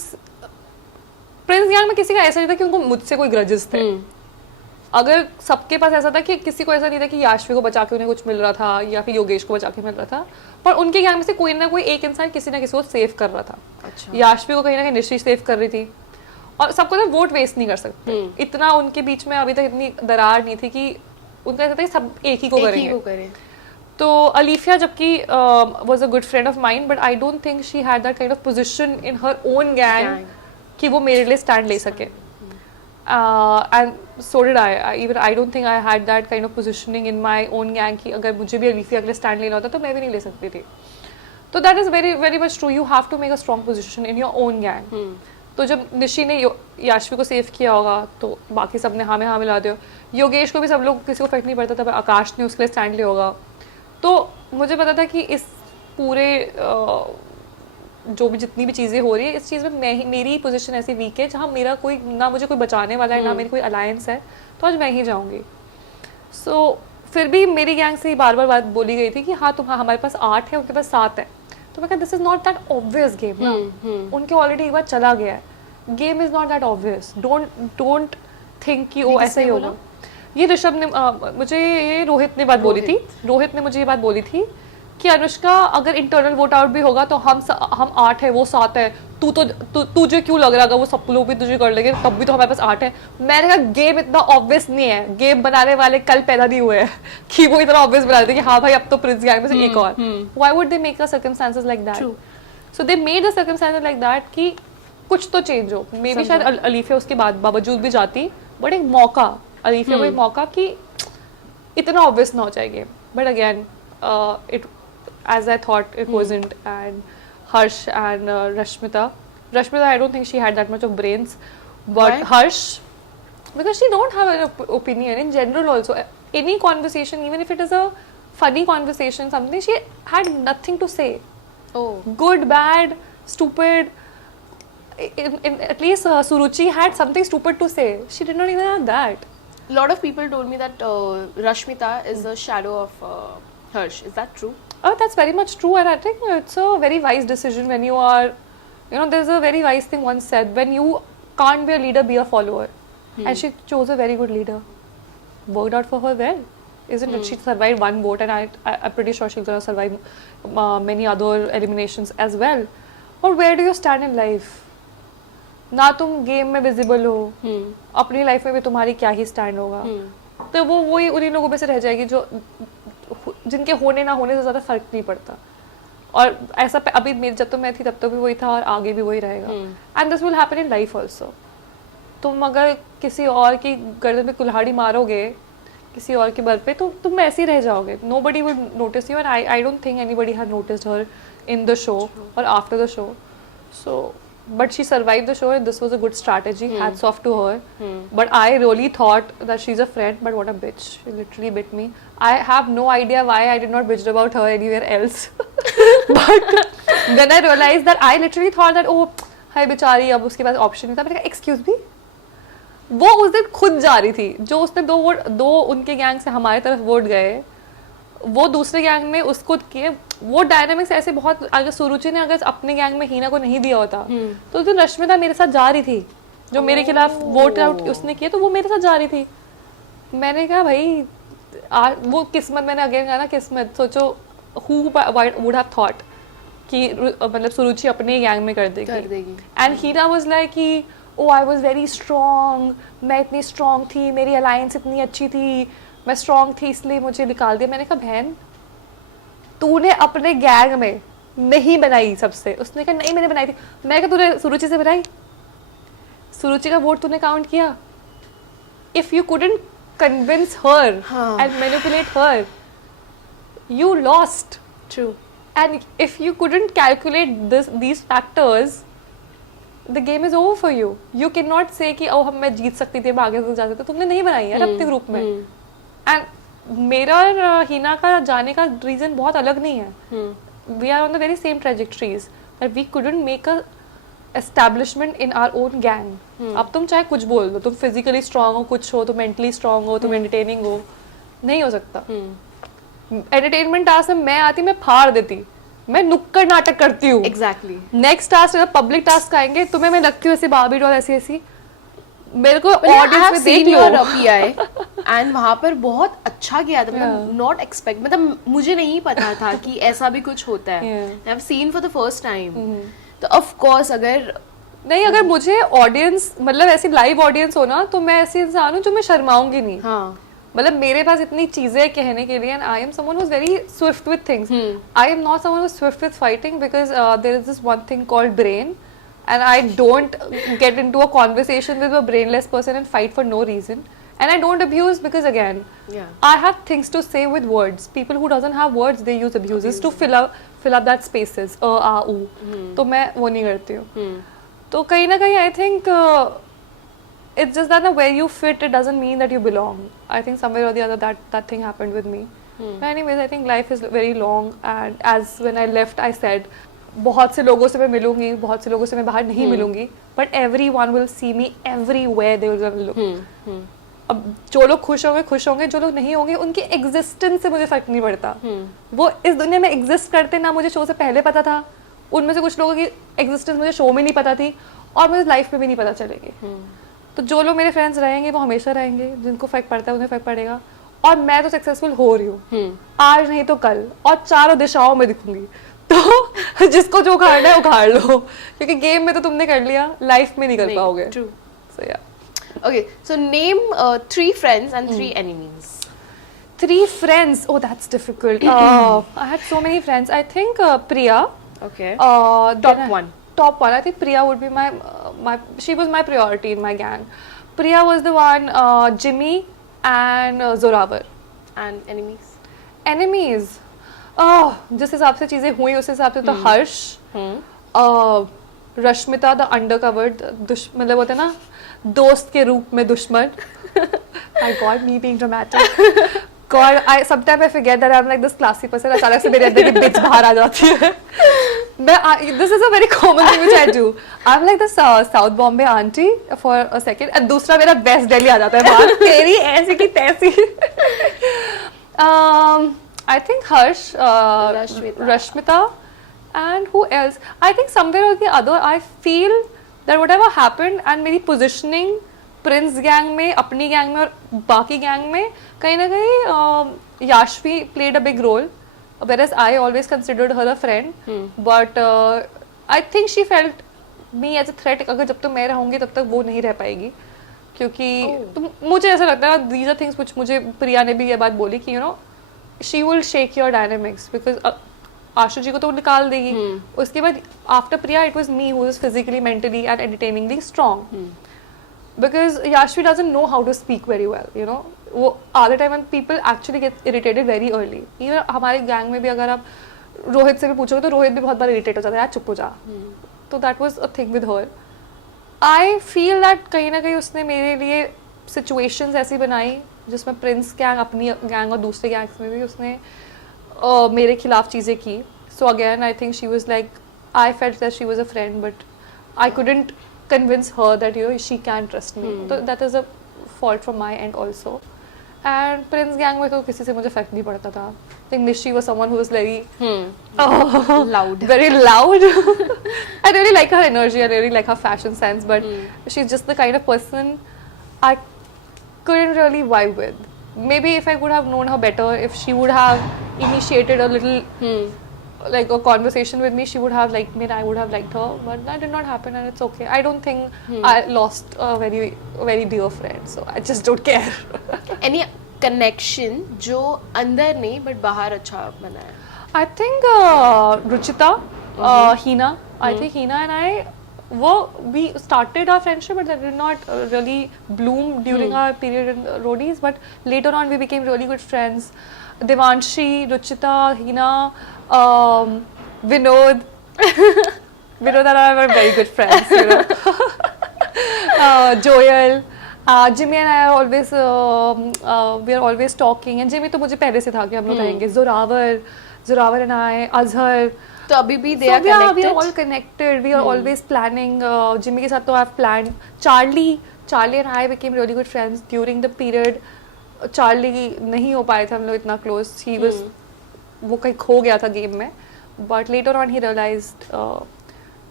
में किसी का ऐसा नहीं था कि उनको मुझसे कोई ग्रजेस थे. अगर सबके पास ऐसा था कि किसी को ऐसा नहीं था कि याशवी को बचा के उन्हें कुछ मिल रहा था या फिर योगेश को बचा के मिल रहा था, पर उनके गैंग में से कोई ना कोई एक इंसान किसी ना किसी को सेव कर रहा था. अच्छा. याशवी को कहीं ना कहीं निश्चित सेव कर रही थी और सबको तो वोट वेस्ट नहीं कर सकते. इतना उनके बीच में अभी तक इतनी दरार नहीं थी कि उनका ऐसा था कि सब एक ही को करेंगे. तो अलीफिया जबकि was a good friend of mine, but I don't think she had that kind of position in her own gang कि वो मेरे लिए stand ले सके. And so did I. Even I don't think I had that kind of positioning in my own gang कि अगर मुझे भी अलीफिया के लिए stand लेना होता तो मैं भी नहीं ले सकती थी. तो that is very very much true. You have to make a strong position in your own gang. तो जब निशी ने याशवी को सेव किया होगा तो बाकी सब ने हाँ में हाँ मिला दिया. योगेश को भी सब लोग किसी को फर्क नहीं पड़ता था, आकाश ने उसके लिए स्टैंड लिया होगा. तो मुझे पता था कि इस पूरे जो भी जितनी भी चीज़ें हो रही है इस चीज़ में मेरी पोजीशन ऐसी वीक है जहाँ मेरा कोई ना मुझे कोई बचाने वाला है ना मेरी कोई अलायंस है, तो आज मैं ही जाऊँगी. सो फिर भी मेरी गैंग से बार बार बात बोली गई थी कि हाँ हमारे पास 8 है उनके पास 7 है. तो मैं कहा this is not that obvious game ना. उनके ऑलरेडी एक बार चला गया है. Game is not that obvious. Don't think कि वो ऐसा ही होगा. ये ऋषभ ने मुझे ये रोहित ने बात बोली थी. रोहित ने मुझे ये बात बोली थी कि अनुष्का अगर इंटरनल वोट आउट भी होगा तो हम 8 है वो 7 है. तुझे क्यों लग रहा है वो सब लोग भी तुझे कर लेंगे तब भी तो हमारे पास 8 है. मैंने कहा गेम इतना ऑब्वियस नहीं है. गेम बनाने वाले कल पैदा नहीं हुए हैं कि वो इतना ऑब्वियस बना देते कि हाँ भाई अब तो प्रिंस गैंग में से एक और. Why would they make the circumstances like that? So they made the circumstances like that कि कुछ तो चेंज हो. मे बी शायद अलीफिया उसके बाद बावजूद भी जाती, बट एक मौका अलीफिया को एक मौका कि इतना ऑब्वियस ना हो जाए game. But again it as I thought it wasn't. And Harsh and Rashmita, I don't think she had that much of brains, but Why? Harsh, because she don't have an opinion in general also. Any conversation, even if it is a funny conversation, something, she had nothing to say. Oh. Good, bad, stupid. At least Suruchi had something stupid to say. She did not even have that. A lot of people told me that Rashmita is a shadow of Harsh. Is that true? Oh, that's very much true, and I think it's a very wise decision when you are, there's a very wise thing once said, when you can't be a leader, be a follower. And she chose a very good leader. Worked out for her well, isn't it? She survived one vote, and I'm pretty sure she's going to survive many other eliminations as well. Or where do you stand in life? ना तुम game में visible हो, अपनी life में भी तुम्हारी क्या ही stand होगा. तो वो वही उन्हीं लोगों में से रह जाएगी जो जिनके होने ना होने से ज़्यादा फर्क नहीं पड़ता. और ऐसा अभी जब तो मैं थी तब तो भी वही था और आगे भी वही रहेगा. And this will happen in life also. तुम अगर किसी और की गर्दन पे कुल्हाड़ी मारोगे किसी और के बल पे तो तुम ऐसे ही रह जाओगे. Nobody will notice you, and I don't think anybody had noticed her in the show और after the show. So but she survived the show and this was a good strategy. Hats off to her. But I really thought that she's a friend, but what a bitch. She literally bit me. I have no idea why I did not bitch about her anywhere else. But then I realized that I literally thought that oh हाय बेचारी अब उसके पास option नहीं था. मैंने कहा excuse me, वो उस दिन खुद जा रही थी. जो उसने दो उनके गैंग से हमारी तरफ वोट गए, वो दूसरे गैंग में उसको किए. वो डायनामिक्स ऐसे बहुत. अगर सुरुचि ने अगर अपने गैंग में हीना को नहीं दिया होता तो रश्मिता मेरे साथ जा रही थी. जो मेरे खिलाफ वोट आउट उसने किया तो वो मेरे साथ जा रही थी. मैंने कहा भाई वो किस्मत. मैंने अगेन कहा ना किस्मत. सोचो हु वुड हैव थॉट कि मतलब सुरुचि अपने गैंग में कर देगी. एंड हीना वाज लाइक कि ओ आई वाज वेरी स्ट्रॉन्ग, मैं इतनी स्ट्रॉन्ग थी, मेरी अलायंस इतनी अच्छी थी, मैं स्ट्रॉन्ग थी इसलिए मुझे निकाल दिया. मैंने कहा बहन तूने अपने गैंग में नहीं बनाई सबसे. उसने कहा नहीं मैंने बनाई थी. मैं कहा तूने सुरुचि से बनाई? सुरुचि का वोट तूने काउंट किया? If you couldn't convince her and manipulate her you lost. True. And if you couldn't calculate these factors, the game is over for you. You cannot say कि oh मैं जीत सकती थी, मैं आगे तक जा सकती थी. तुमने नहीं बनाई यार अपने ग्रुप में. And मेरा और हीना का जाने का रीजन बहुत अलग नहीं है. We are on the very same trajectories that we couldn't make a establishment in our own gang. अब तुम चाहे कुछ बोल दो, तुम physically strong हो, कुछ हो, तुम mentally strong हो, तुम entertaining हो, नहीं हो सकता. एंटरटेनमेंट टास्क में मैं आती, मैं फाड़ देती, मैं नुक्कड़ नाटक करती हूँ. Exactly. नेक्स्ट टास्क जब पब्लिक टास्क आएंगे, तुम्हें मैं लगती हूँ ऐसी बार्बी डॉल ऐसी ऐसी, मेरे को ऑडियंस में देख लो. PI एंड वहाँ पर बहुत अच्छा किया था. मतलब नॉट एक्सपेक्ट, मतलब मुझे नहीं पता था कि ऐसा भी कुछ होता है. I have seen for the first time. तो ऑफ कोर्स अगर मुझे ऑडियंस मतलब ऐसी लाइव ऑडियंस हो ना, तो मैं ऐसी इंसान हूँ जो मैं शर्माऊंगी नहीं. हाँ, मतलब मेरे पास इतनी चीजें कहने के लिए, and I am someone who is very swift with things. I am not someone who is swift with fighting, because there is this one thing called brain, and I don't get into a conversation with a brainless person and fight for no reason, and I don't abuse because again I have things to say with words. People who doesn't have words, they use abuses to fill up that spaces. तो मैं वो नहीं करती हूँ. तो कहीं ना कहीं I think it's just that where you fit, it doesn't mean that you belong. I think somewhere or the other that thing happened with me. But anyways, I think life is very long, and as when I left I said, बहुत से लोगों से मैं मिलूंगी, बहुत से लोगों से मैं बाहर नहीं मिलूंगी, but everyone will see me everywhere they will look. अब जो लोग खुश होंगे, जो लोग नहीं होंगे, उनकी एग्जिस्टेंस से मुझे फर्क नहीं पड़ता. वो इस दुनिया में एग्जिस्ट करते ना, मुझे शो से पहले पता था. उनमें से कुछ लोगों की एग्जिस्टेंस मुझे शो में नहीं पता थी, और मुझे लाइफ में भी नहीं पता चलेगी. तो जो लोग मेरे फ्रेंड्स रहेंगे वो हमेशा रहेंगे, जिनको फर्क पड़ता है उन्हें फर्क पड़ेगा. और मैं तो सक्सेसफुल हो रही हूँ, आज नहीं तो कल, और चारों दिशाओं में दिखूंगी. तो जिसको जो उखाड़ना है उखाड़ लो, क्योंकि गेम में तो तुमने कर लिया, लाइफ में नहीं कर पाओगे. True. So yeah. Okay, so name 3 friends and 3 enemies. 3 friends. Oh, that's difficult. I had so many friends. I think Priya. Okay. Top one. Top one. I think Priya would be my she was my priority in my gang. Priya was the one. Jimmy and Zoravar. And enemies. Enemies. जिस हिसाब से चीजें हुई उस हिसाब से तो हर्ष, Rashmita the अंडरकवर्ड मतलब होता है ना, दोस्त के रूप में दुश्मन. My God, me being dramatic. God, sometimes I forget that I'm like this classy person. अचानक से मेरे अंदर की bitch बाहर आ जाती है. This is a very common thing which I do. I'm like the South Bombay auntie for a second, and दूसरा मेरा West Delhi आ जाता है बाहर. तेरी ऐसी की तैसी. I think Harsh, Rashmita, and who else? I think somewhere or the other, I feel that whatever happened and मेरी positioning Prince gang में, अपनी gang में और बाकी gang में, कहीं ना कहीं Yashvi played a big role, whereas I always considered her a friend. But I think she felt me as a threat. अगर जब तक मैं रहूँगी तब तक वो नहीं रह पाएगी, क्योंकि तो मुझे ऐसा लगता है these are things which मुझे प्रिया ने भी ये बात बोली कि she will shake your dynamics, because आशु जी को तो निकाल देगी. उसके बाद after Priya it was me who was physically, mentally and entertainingly strong. Because Yashvi doesn't know how to speak very well, वो all the time, and people actually get irritated very early. Even हमारे gang में भी अगर आप रोहित से भी पूछोगे तो रोहित भी बहुत बार irritate हो जाता है, यार चुप हो जा. तो that was a thing with her. I feel that कहीं ना कहीं उसने मेरे लिए situations ऐसी बनाई जिसमें प्रिंस गैंग, अपनी गैंग और दूसरे गैंग्स में भी उसने मेरे खिलाफ चीज़ें की. So again I think she was like, I felt that she was a friend, but I couldn't convince her that she can trust me. तो that is a fault from my end also. And Prince gang में तो किसी से मुझे फर्क नहीं पड़ता था. I think Nishi was someone who was very loud. Very loud. I really like her energy, I really like her fashion sense, but she's just the kind of person I couldn't really vibe with. Maybe if I could have known her better, if she would have initiated a little like a conversation with me, she would have liked me and I would have liked her, but that did not happen, and it's okay. I don't think I lost a very very dear friend, so I just don't care. Any connection जो अंदर नहीं but बाहर अच्छा बना है? I think Ruchita, Hina. I think Hina and I वो we started our friendship but that did not really bloom during our period in Roadies, but later on we became really good friends. Devanshi, Ruchita, Hina, Vinod Vinod and I were very good friends, you know. Joel, Jimmy and I are always we are always talking, and Jimmy तो मुझे पहले से था कि हम लोग रहेंगे. Zoravar and I, Azhar. तो अभी भी they are we connected. are all connected. We are always planning. Jimmy के साथ तो I've planned. Charlie and I became really good friends during the period. Charlie नहीं हो पाए थे हम लोग इतना close. He was वो कहीं खो गया था game में. But later on he realized.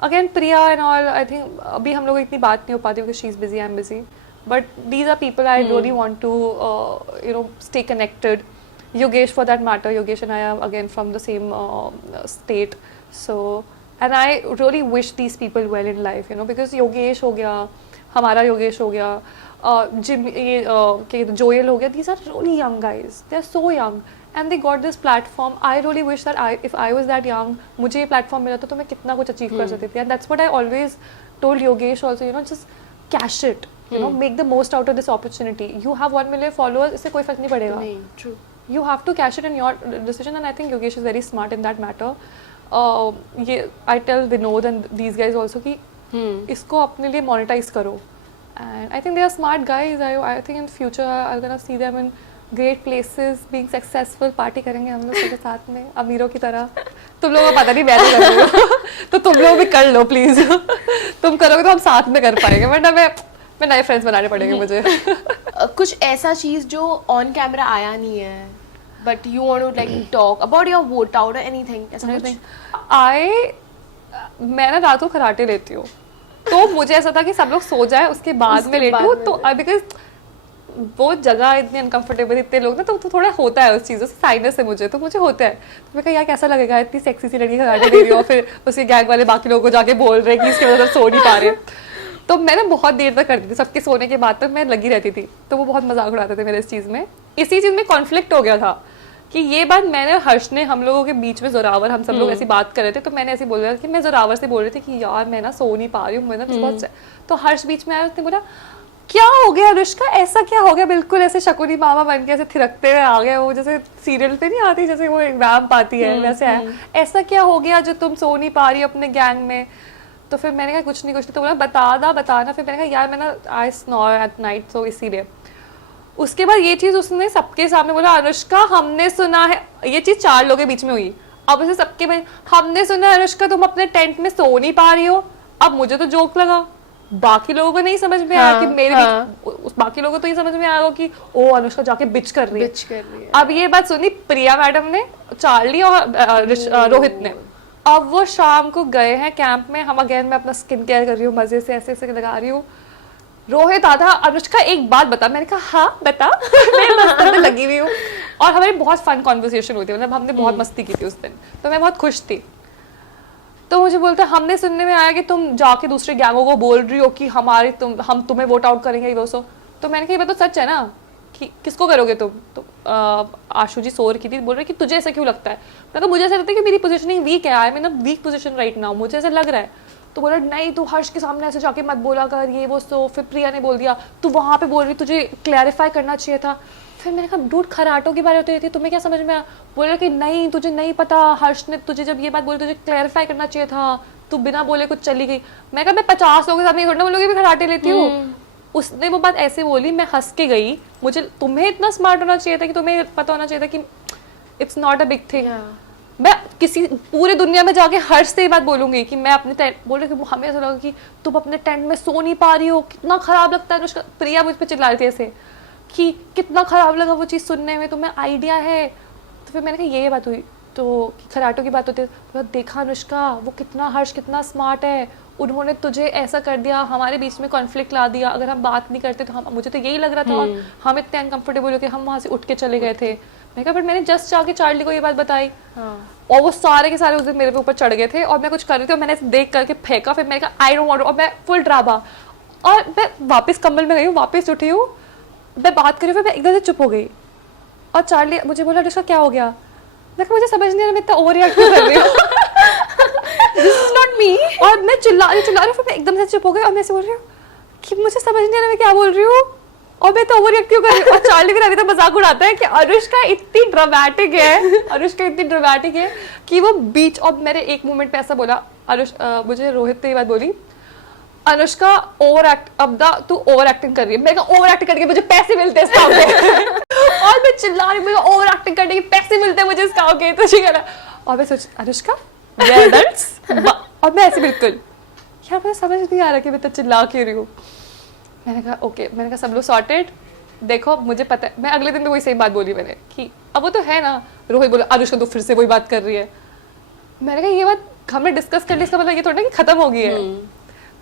Again Priya and all, I think अभी हम लोग इतनी बात नहीं हो पाती because she's busy, I'm busy. But these are people I really want to stay connected. Yogesh for that matter, Yogesh and I are again from the same state. So, and I really wish these people well in life, you know, because Yogesh हो गया, हमारा Yogesh हो गया, Joel हो गया, these are really young guys. They're so young. And they got this platform. I really wish that if I was that young, मुझे ये platform मिला तो मैं कितना कुछ achieve कर सकती थी. And that's what I always told Yogesh also, you know, just cash it. You know, make the most out of this opportunity. You have 1 million followers, इससे कोई फर्क नहीं पड़ेगा. नहीं, true. You have to cash it in your decision, and I think Yogesh is very smart in that matter. I tell Vinod and these guys also कि इसको अपने लिए monetize करो. And I think they are smart guys. I think in future I'm gonna see them in great places, being successful. Party करेंगे हम लोग सबके साथ में अमीरों की तरह. तुम लोगों को पता नहीं मैं तो कर रही हूँ, तो तुम लोग भी कर लो प्लीज. तुम करोगे तो हम साथ में कर पाएंगे, वरना मैं नए फ्रेंड्स बनाने पड़ेंगे मुझे. कुछ ऐसा चीज जो ऑन कैमरा आया नहीं है but you want to like talk about your vote out और एनीथिंग ऐसा कुछ? मैं ना रात को खराटे लेती हूँ, तो मुझे ऐसा था कि सब लोग सो जाए उसके बाद में लेटूँ, तो बिकॉज वो जगह इतनी अनकंफर्टेबल, इतने लोग ना, तो थोड़ा होता है उस चीज़ों से, साइनस है मुझे, तो मुझे होता है. तो मैं कहा यार कैसा लगेगा इतनी सेक्सी सी लड़की खराटे ले रही हो, फिर उसके गैंग वाले बाकी लोगों को जाके बोल रहे हैं कि इसके वजह से सो नहीं पा रहे. तो मैं ना बहुत देर तक करती थी, सबके सोने के बाद तक मैं लगी रहती थी, तो वो बहुत मजाक उड़ाते थे मेरे इस चीज़ में. इसी चीज़ में कॉन्फ्लिक्ट हो गया था कि ये बात मैंने हर्ष ने हम लोगों के बीच में, जोरावर हम सब लोग ऐसी बात कर रहे थे, तो मैंने ऐसे बोल रहा था कि मैं जोरावर से बोल रही थी कि यार मैं ना सो नहीं पा रही हूँ, मैं ना बहुत. तो हर्ष बीच में आया, उसने बोला क्या हो गया अनुष्का, ऐसा क्या हो गया, बिल्कुल ऐसे शकुनी मामा बन के ऐसे थिरकते हुए आ गए, वो जैसे सीरियल पे नहीं आती जैसे वो एग्जाम पाती है वैसे आया, ऐसा क्या हो गया जो तुम सो नहीं पा रही हो अपने गैंग में. तो फिर मैंने कहा कुछ नहीं. तो बोला बताना. फिर मैंने कहा यार मैं ना आई स्नोर एट नाइट, तो इसीलिए. उसके बाद ये चीज़ उसने सबके सामने बोला, अनुष्का हमने सुना है, ये चीज़ 4 लोगों के बीच में हुई. अब उसे सबके भाई हमने सुना अनुष्का तुम अपने टेंट में सो नहीं पा रही हो. अब मुझे तो जोक लगा, बाकी लोगों को नहीं समझ में आया कि मेरे बाकी लोगों को तो ये समझ में आया कि ओ अनुष्का जाके बिच कर रही है. अब ये बात सुनी प्रिया मैडम ने, चार्ली और रोहित ने. अब वो शाम को गए हैं कैंप में, हम अगेन मैं अपना स्किन केयर कर रही हूँ, मजे से ऐसे ऐसे लगा रही हूँ. रोहित आता, अनुष्का एक बात बता. मैंने कहा हाँ बता. मैं मस्ती में लगी हुई हूँ और हमारी बहुत फन कॉन्वर्सेशन हुई थी, मतलब हमने बहुत मस्ती की थी उस दिन, तो मैं बहुत खुश थी. तो मुझे बोलते हमने सुनने में आया कि तुम जाके दूसरे गैंगों को बोल रही हो कि हम तुम्हें वोट आउट करेंगे वो सो. तो मैंने कहा ये बात तो सच है ना, कि किसको करोगे तुम. तो आशु जी सोर की थी, बोल रहे कि तुझे ऐसा क्यों लगता है. मैं कहा मुझे ऐसा लगता है कि मेरी पोजीशनिंग वीक है, I am in a weak position right now, मुझे ऐसा लग रहा है. तो बोला नहीं तू हर्ष के सामने ऐसे जाके मत बोला कर ये वो सो. फिर प्रिया ने बोल दिया तू वहाँ पे बोल रही, तुझे क्लैरिफाई करना चाहिए था. फिर मैंने कहा डूड खराटों की बात होती थी, तुम्हें क्या समझ में आया. बोला कि नहीं तुझे नहीं पता, हर्ष ने तुझे जब ये बात बोली तुझे क्लैरिफाई करना चाहिए था, तू बिना बोले कुछ चली गई. मैं कहा मैं 50 लोगों के सामने थोड़ा बोलोगे भी खराटे लेती हूँ. उसने वो बात ऐसे बोली, मैं हंस के गई. मुझे तुम्हें इतना स्मार्ट होना चाहिए था कि तुम्हें पता होना चाहिए था कि it's not a big thing. मैं किसी पूरे दुनिया में जाके हर्ष से ये बात बोलूंगी कि मैं अपने टेंट बोल रही, हमें ऐसा लगा कि तुम अपने टेंट में सो नहीं पा रही हो, कितना खराब लगता है. उसका प्रिया मुझ पर चिल्ला रही थी ऐसे कि कितना खराब लगा वो चीज़ सुनने में, तुम्हें आइडिया है. तो फिर मैंने कहा ये बात हुई, तो खराटों की बात होती है. तो देखा अनुष्का वो कितना हर्ष कितना स्मार्ट है, उन्होंने तुझे ऐसा कर दिया, हमारे बीच में कॉन्फ्लिक्ट ला दिया. अगर हम बात नहीं करते तो मुझे तो यही लग रहा था, हम इतने अनकंफर्टेबल हो के हम वहाँ से उठ के चले गए थे. मैं कहा फिर मैंने जस्ट जाके चार्ली को ये बात बताई. और वो सारे के सारे उस दिन मेरे पे ऊपर चढ़ गए थे और मैं कुछ कर रही थी और मैंने देख करके फेंका. फिर मैंने कहा आई डोंट वांट, और मैं फुल ड्रामा, और मैं वापस कम्बल में गई हूँ, वापस उठी हूँ, मैं बात करी, फिर मैं एकदम से चुप हो गई. और चार्ली मुझे बोला अनुष्का क्या हो गया. मैं मुझे समझ नहीं आ रहा मैं इतना ओवर रिएक्ट क्यों कर रही हूँ. This is not me. और मैं चिल्ला रही फिर मैं एकदम से चुप हो गई और मैं ऐसे बोल रही हूँ कि मुझे समझ नहीं आ रहा मैं क्या बोल रही हूँ, और मैं तो ओवर रिएक्टिव कर रही हूँ। और चार्ली फिर अभी तक मजाक उड़ाता है कि अनुष्का इतनी ड्रामेटिक है कि वो बीच, और मैंने एक मोमेंट पे ऐसा बोला, मुझे रोहित ने ये बात बोली, अनुष्का तू ओवर एक्टिंग कर रही है। मैं ओवर एक्टिंग करके मुझे पैसे मिलते हैं इसका और मैं चिल्ला रही हूँ ओवर एक्टिंग करने के पैसे मिलते हैं मुझे इसका तो ठीक है ना। और मैं सोच अनुष्का और मैं ऐसे बिल्कुल यार मुझे समझ नहीं आ रहा कि मैं तो चिल्ला क्यों रही हूँ। मैंने कहा ओके, मैंने कहा सब लोग सॉर्टेड, देखो मुझे पता है। मैं अगले दिन भी वही सेम बात बोली मैंने कि अब वो तो है ना। रोहित बोला अनुष्का तो फिर से वही बात कर रही है। मैंने कहा ये बात हमने डिस्कस कर ली, इसका मतलब ये थोड़ा ना कि खत्म हो गई है।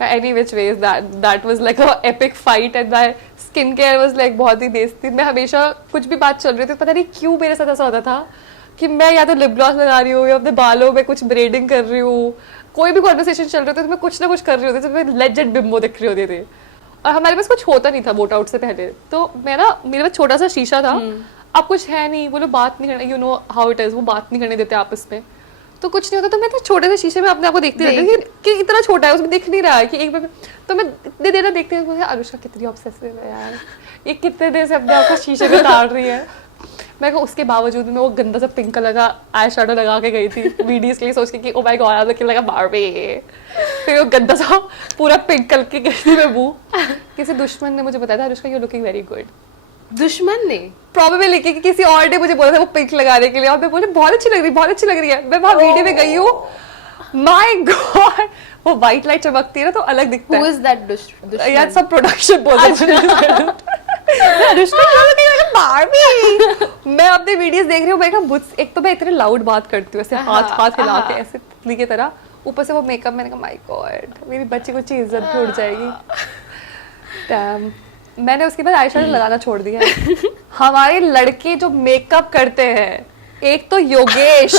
Any which ways that was like a epic fight and my skincare was like बहुत ही तेज थी। मैं हमेशा कुछ भी बात चल रही थी, पता नहीं क्यों मेरे साथ ऐसा होता था कि मैं या तो लिप ग्लॉस लगा रही हूँ या अपने बालों में कुछ ब्रेडिंग कर रही हूँ, कोई भी कॉन्वर्सेशन चल रही थी तो मैं कुछ ना कुछ कर रही होती थी, मैं लेजेंड बिम्बो दिख रही होती थी। और हमारे पास कुछ होता नहीं था वोट आउट से पहले, तो मेरे पास छोटा सा शीशा था, अब कुछ है नहीं, वो लोग बात नहीं करना, you know how it is, वो बात नहीं करने देते आपस में, तो कुछ नहीं होता। तो मैं तो छोटे से शीशे में अपने आप को देखती रहती हूँ कि इतना छोटा है, उसमें दिख नहीं रहा है कि एक बार, तो मैं इतनी देर देखती हूँ अनुष्का कितनी ऑब्सेसिव है यार, ये कितने देर से अपने आप को शीशे में उतार रही है। मैं को उसके बावजूद मैं वो गंदा सा पिंक कलर का आई शैडो लगा के गई थी वीडियोस के लिए, सोच के कि oh my God I am looking like a Barbie. फिर वो गंदा सा पूरा पिंक कलर के गई थी मैं मुंह। किसी दुश्मन ने मुझे बताया था Anushka you looking very good. दुश्मन ने प्रोबेबली कि किसी और ने मुझे बोला था वो पिंक लगाने के लिए, और मैं बोले बहुत अच्छी लग रही है। मैं वहाँ वीडियो में गई हूँ, माय गॉड वो व्हाइट लाइट चमकती है ना तो अलग दिखता है। Who is that दुश्मन? यार सब प्रोडक्शन बोलते हैं बार्बी। मैं अपने वीडियोस देख रही हूँ, मैं कहा एक तो मैं इतने लाउड बात करती हूँ ऐसे हाथ हिला के ऐसे तितली की तरह, ऊपर से वो मेकअप, मैंने कहा माय गॉड मेरी बच्ची को अच्छी इज्जत भी उड़ जाएगी। Damn. मैंने उसके बाद आईशैडो लगाना छोड़ दिया है। हमारे लड़के जो मेकअप करते हैं, एक तो योगेश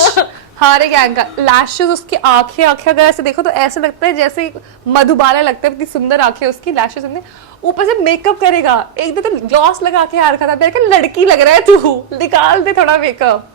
हमारे गैंग का, लैशेस उसकी आंखें अगर ऐसे देखो तो ऐसे लगता है जैसे मधुबाला लगता है, इतनी सुंदर आंखें उसकी, लैशेस हमने ऊपर से मेकअप करेगा, एक दिन तो ग्लॉस लगा के आ रखा था, मेरे को लड़की लग रहा है तू, निकाल दे थोड़ा मेकअप।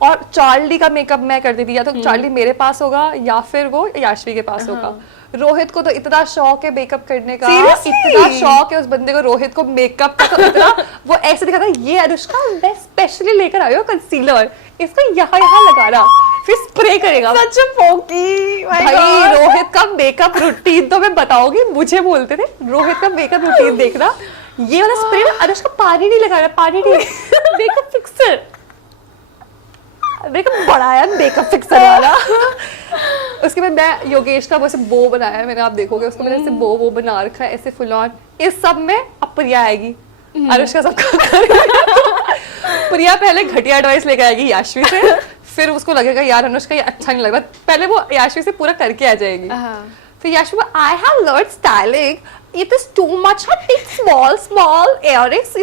और चार्ली का मेकअप मैं कर देती, या तो चार्ली मेरे पास होगा या फिर वो याशवी के पास होगा। रोहित को तो इतना शौक है मेकअप करने का, इतना शौक है उस बंदे को रोहित को मेकअप का, तो इतना वो ऐसे दिखाता है ये अनुष्का मैं स्पेशली लेकर आई हूँ कंसीलर, इसको यहाँ लगाना, फिर स्प्रे करेगा। सच फोकी भाई रोहित का मेकअप रूटीन तो मैं बताऊंगी, मुझे बोलते थे रोहित का मेकअप रूटीन देखना, ये वाला स्प्रे ना अनुष्का पानी नहीं लगाना, पानी नहीं मेकअप फिक्सर, मेकअप बढ़ाया मेकअप फिक्सर वाला। उसके बाद मैं योगेश का वैसे बो बनाया है मैंने, आप देखोगे उसको मैंने ऐसे बो बना रखा है ऐसे फुल ऑन। इस सब में अब प्रिया आएगी, अनुष्का सबका प्रिया पहले घटिया एडवाइस लेकर आएगी याशवी से, फिर उसको लगेगा यार अनुष्का ये अच्छा नहीं लग रहा, पहले वो याशवी से पूरा करके आ जाएगी। फिर Yashvi I have learn styling, it is too much, take small earrings,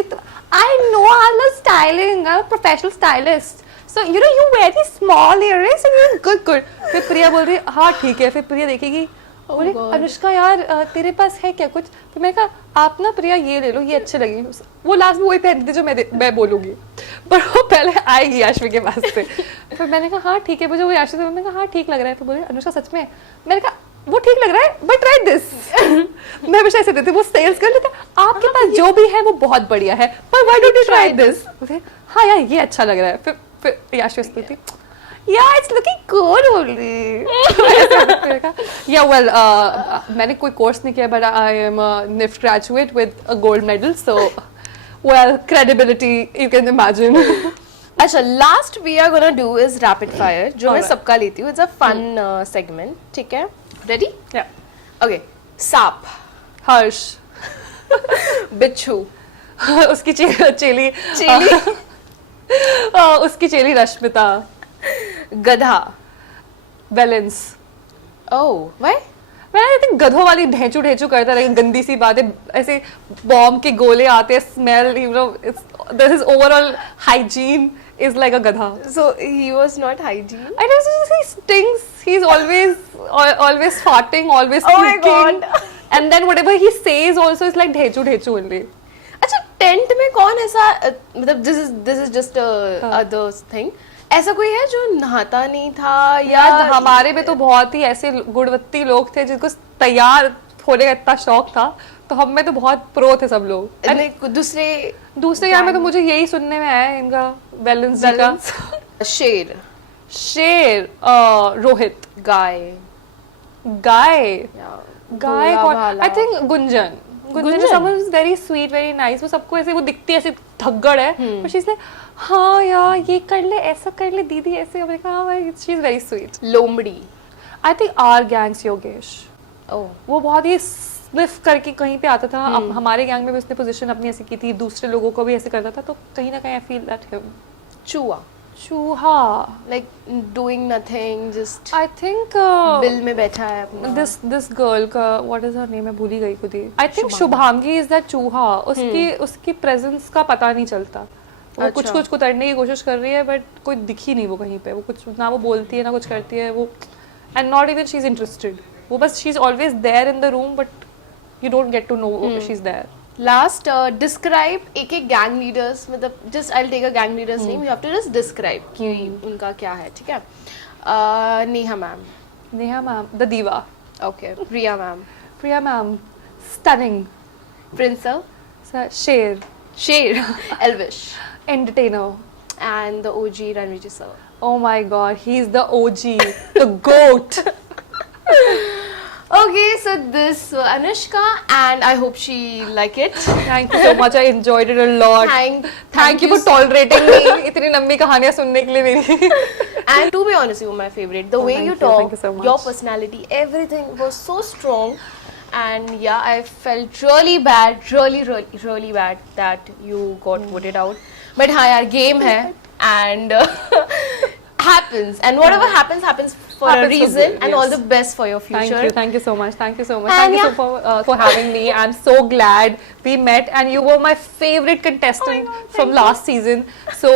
I know I'm a styling, I'm a professional stylist, so you know you wear these small earrings and you're good. फिर प्रिया बोल रही हाँ ठीक है, फिर प्रिया देखेगी बोले अनुष्का यार तेरे पास है क्या कुछ, फिर मैंने कहा आप ना प्रिया ये ले लो ये अच्छे लगेंगे, वो लास्ट में वही पहनती जो मैं बोलूंगी, पर वो पहले आएगी याशवी के पास से। फिर मैंने कहा हाँ ठीक है, मुझे वो याशवी से मैंने कहा हाँ ठीक लग रहा है, तो बोले अनुष्का सच में, मैंने कहा वो ठीक लग रहा है बट ट्राई दिस। मैं हमेशा ऐसे देती हूँ, वो सेल्स कर लेते आपके पास जो भी है वो बहुत बढ़िया है पर why don't you try this. हाँ यार ये अच्छा लग रहा है, फिर याशवी बोलती yeah it's looking good only। yeah well मैंने कोई कोर्स नहीं किया but I am a NIFT graduate with a gold medal, so well credibility you can imagine। अच्छा last we are gonna do is rapid fire, जो मैं सबका लेती हूँ, इट्स अ फन सेगमेंट, ठीक है रेडी? ओके सांप, हर्ष, बिच्छू, उसकी चेली उसकी चेली रश्मिता, गधा, बैलेंस। Oh why? मैं think गधों वाली ढेंचू करता रहे, गंदी सी बात है, ऐसे बॉम्ब के गोले आते हैं, smell you know this is overall hygiene is like a gadha. So he was not hygiene. I don't know, he stinks. He's always farting, always oh my puking. God. And then whatever he says also is like ढेंचू only. अच्छा tent में कौन ऐसा मतलब this is just other thing, ऐसा कोई है जो नहाता नहीं था या यार हमारे में तो बहुत ही ऐसे गुणवत्ती लोग थे जिनको तैयार होने का इतना शौक था, तो हम में तो बहुत प्रो थे सब लोग। दूसरे यार में तो मुझे यही सुनने में आया है इनका बैलेंस जी का। शेर रोहित। गाय कौन? I think Gunjan someone is very sweet, very nice. वो सबको ऐसे, वो दिखती है ऐसे धग्गड़ है, पर शी इज लाइक हाँ यार ये कर ले, ऐसा कर ले दीदी, ऐसे। मैंने कहा हाँ भाई, शी इज वेरी स्वीट। लोमड़ी। I think our gang's Yogesh. Oh, वो बहुत ही स्निफ करके कहीं पे आता था। अब हमारे गैंग में भी उसने पोजीशन अपनी ऐसी की थी, दूसरे लोगों को भी ऐसे करता था, तो कहीं ना कहीं आई फील दैट हिम। चूहा like doing nothing, just I think बिल में बैठा है अपना। दिस गर्ल का व्हाट इज हर नेम, मैं भूल ही गई खुद ही। I think Shubhangi is that चूहा। उसकी प्रेजेंस का पता नहीं चलता। वो कुछ कुतरने की कोशिश कर रही है, बट कोई दिखी नहीं वो कहीं पे। वो कुछ ना वो बोलती है ना कुछ करती है वो, and not even she is interested. वो बस she is always there in the room, but you don't get to know she is there. Last, describe एक gang leaders, मतलब just I'll take a gang leader's name, you have to just describe कि उनका क्या है, ठीक है? Neha ma'am, the दीवा। okay, प्रिया ma'am, stunning. प्रिंसल, शेर, Elvish, entertainer, and the OG Ranveer sir. oh my god, he's the OG, the goat. Okay, so this Anushka, and I hope she like it. Thank you so much, I enjoyed it a lot. Thank you for tolerating me इतनी लंबी कहानियां सुनने के लिए मेरी। And to be honest, you were my favorite. The way you talk, thank you so much. your personality, everything was so strong. And yeah, I felt really bad that you got voted out. But हाँ यार, game है, and happens, and whatever happens for a reason, and all the best for your future. Thank you so much. And Thank you for having me. I'm so glad we met, and you were my favorite contestant from last season. So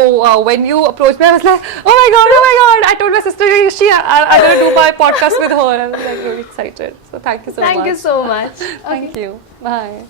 when you approached me, I was like, oh my god, I told my sister I'm going to do my podcast with her. I was like really excited. So thank you so much. Thank you so much. Thank you. Bye.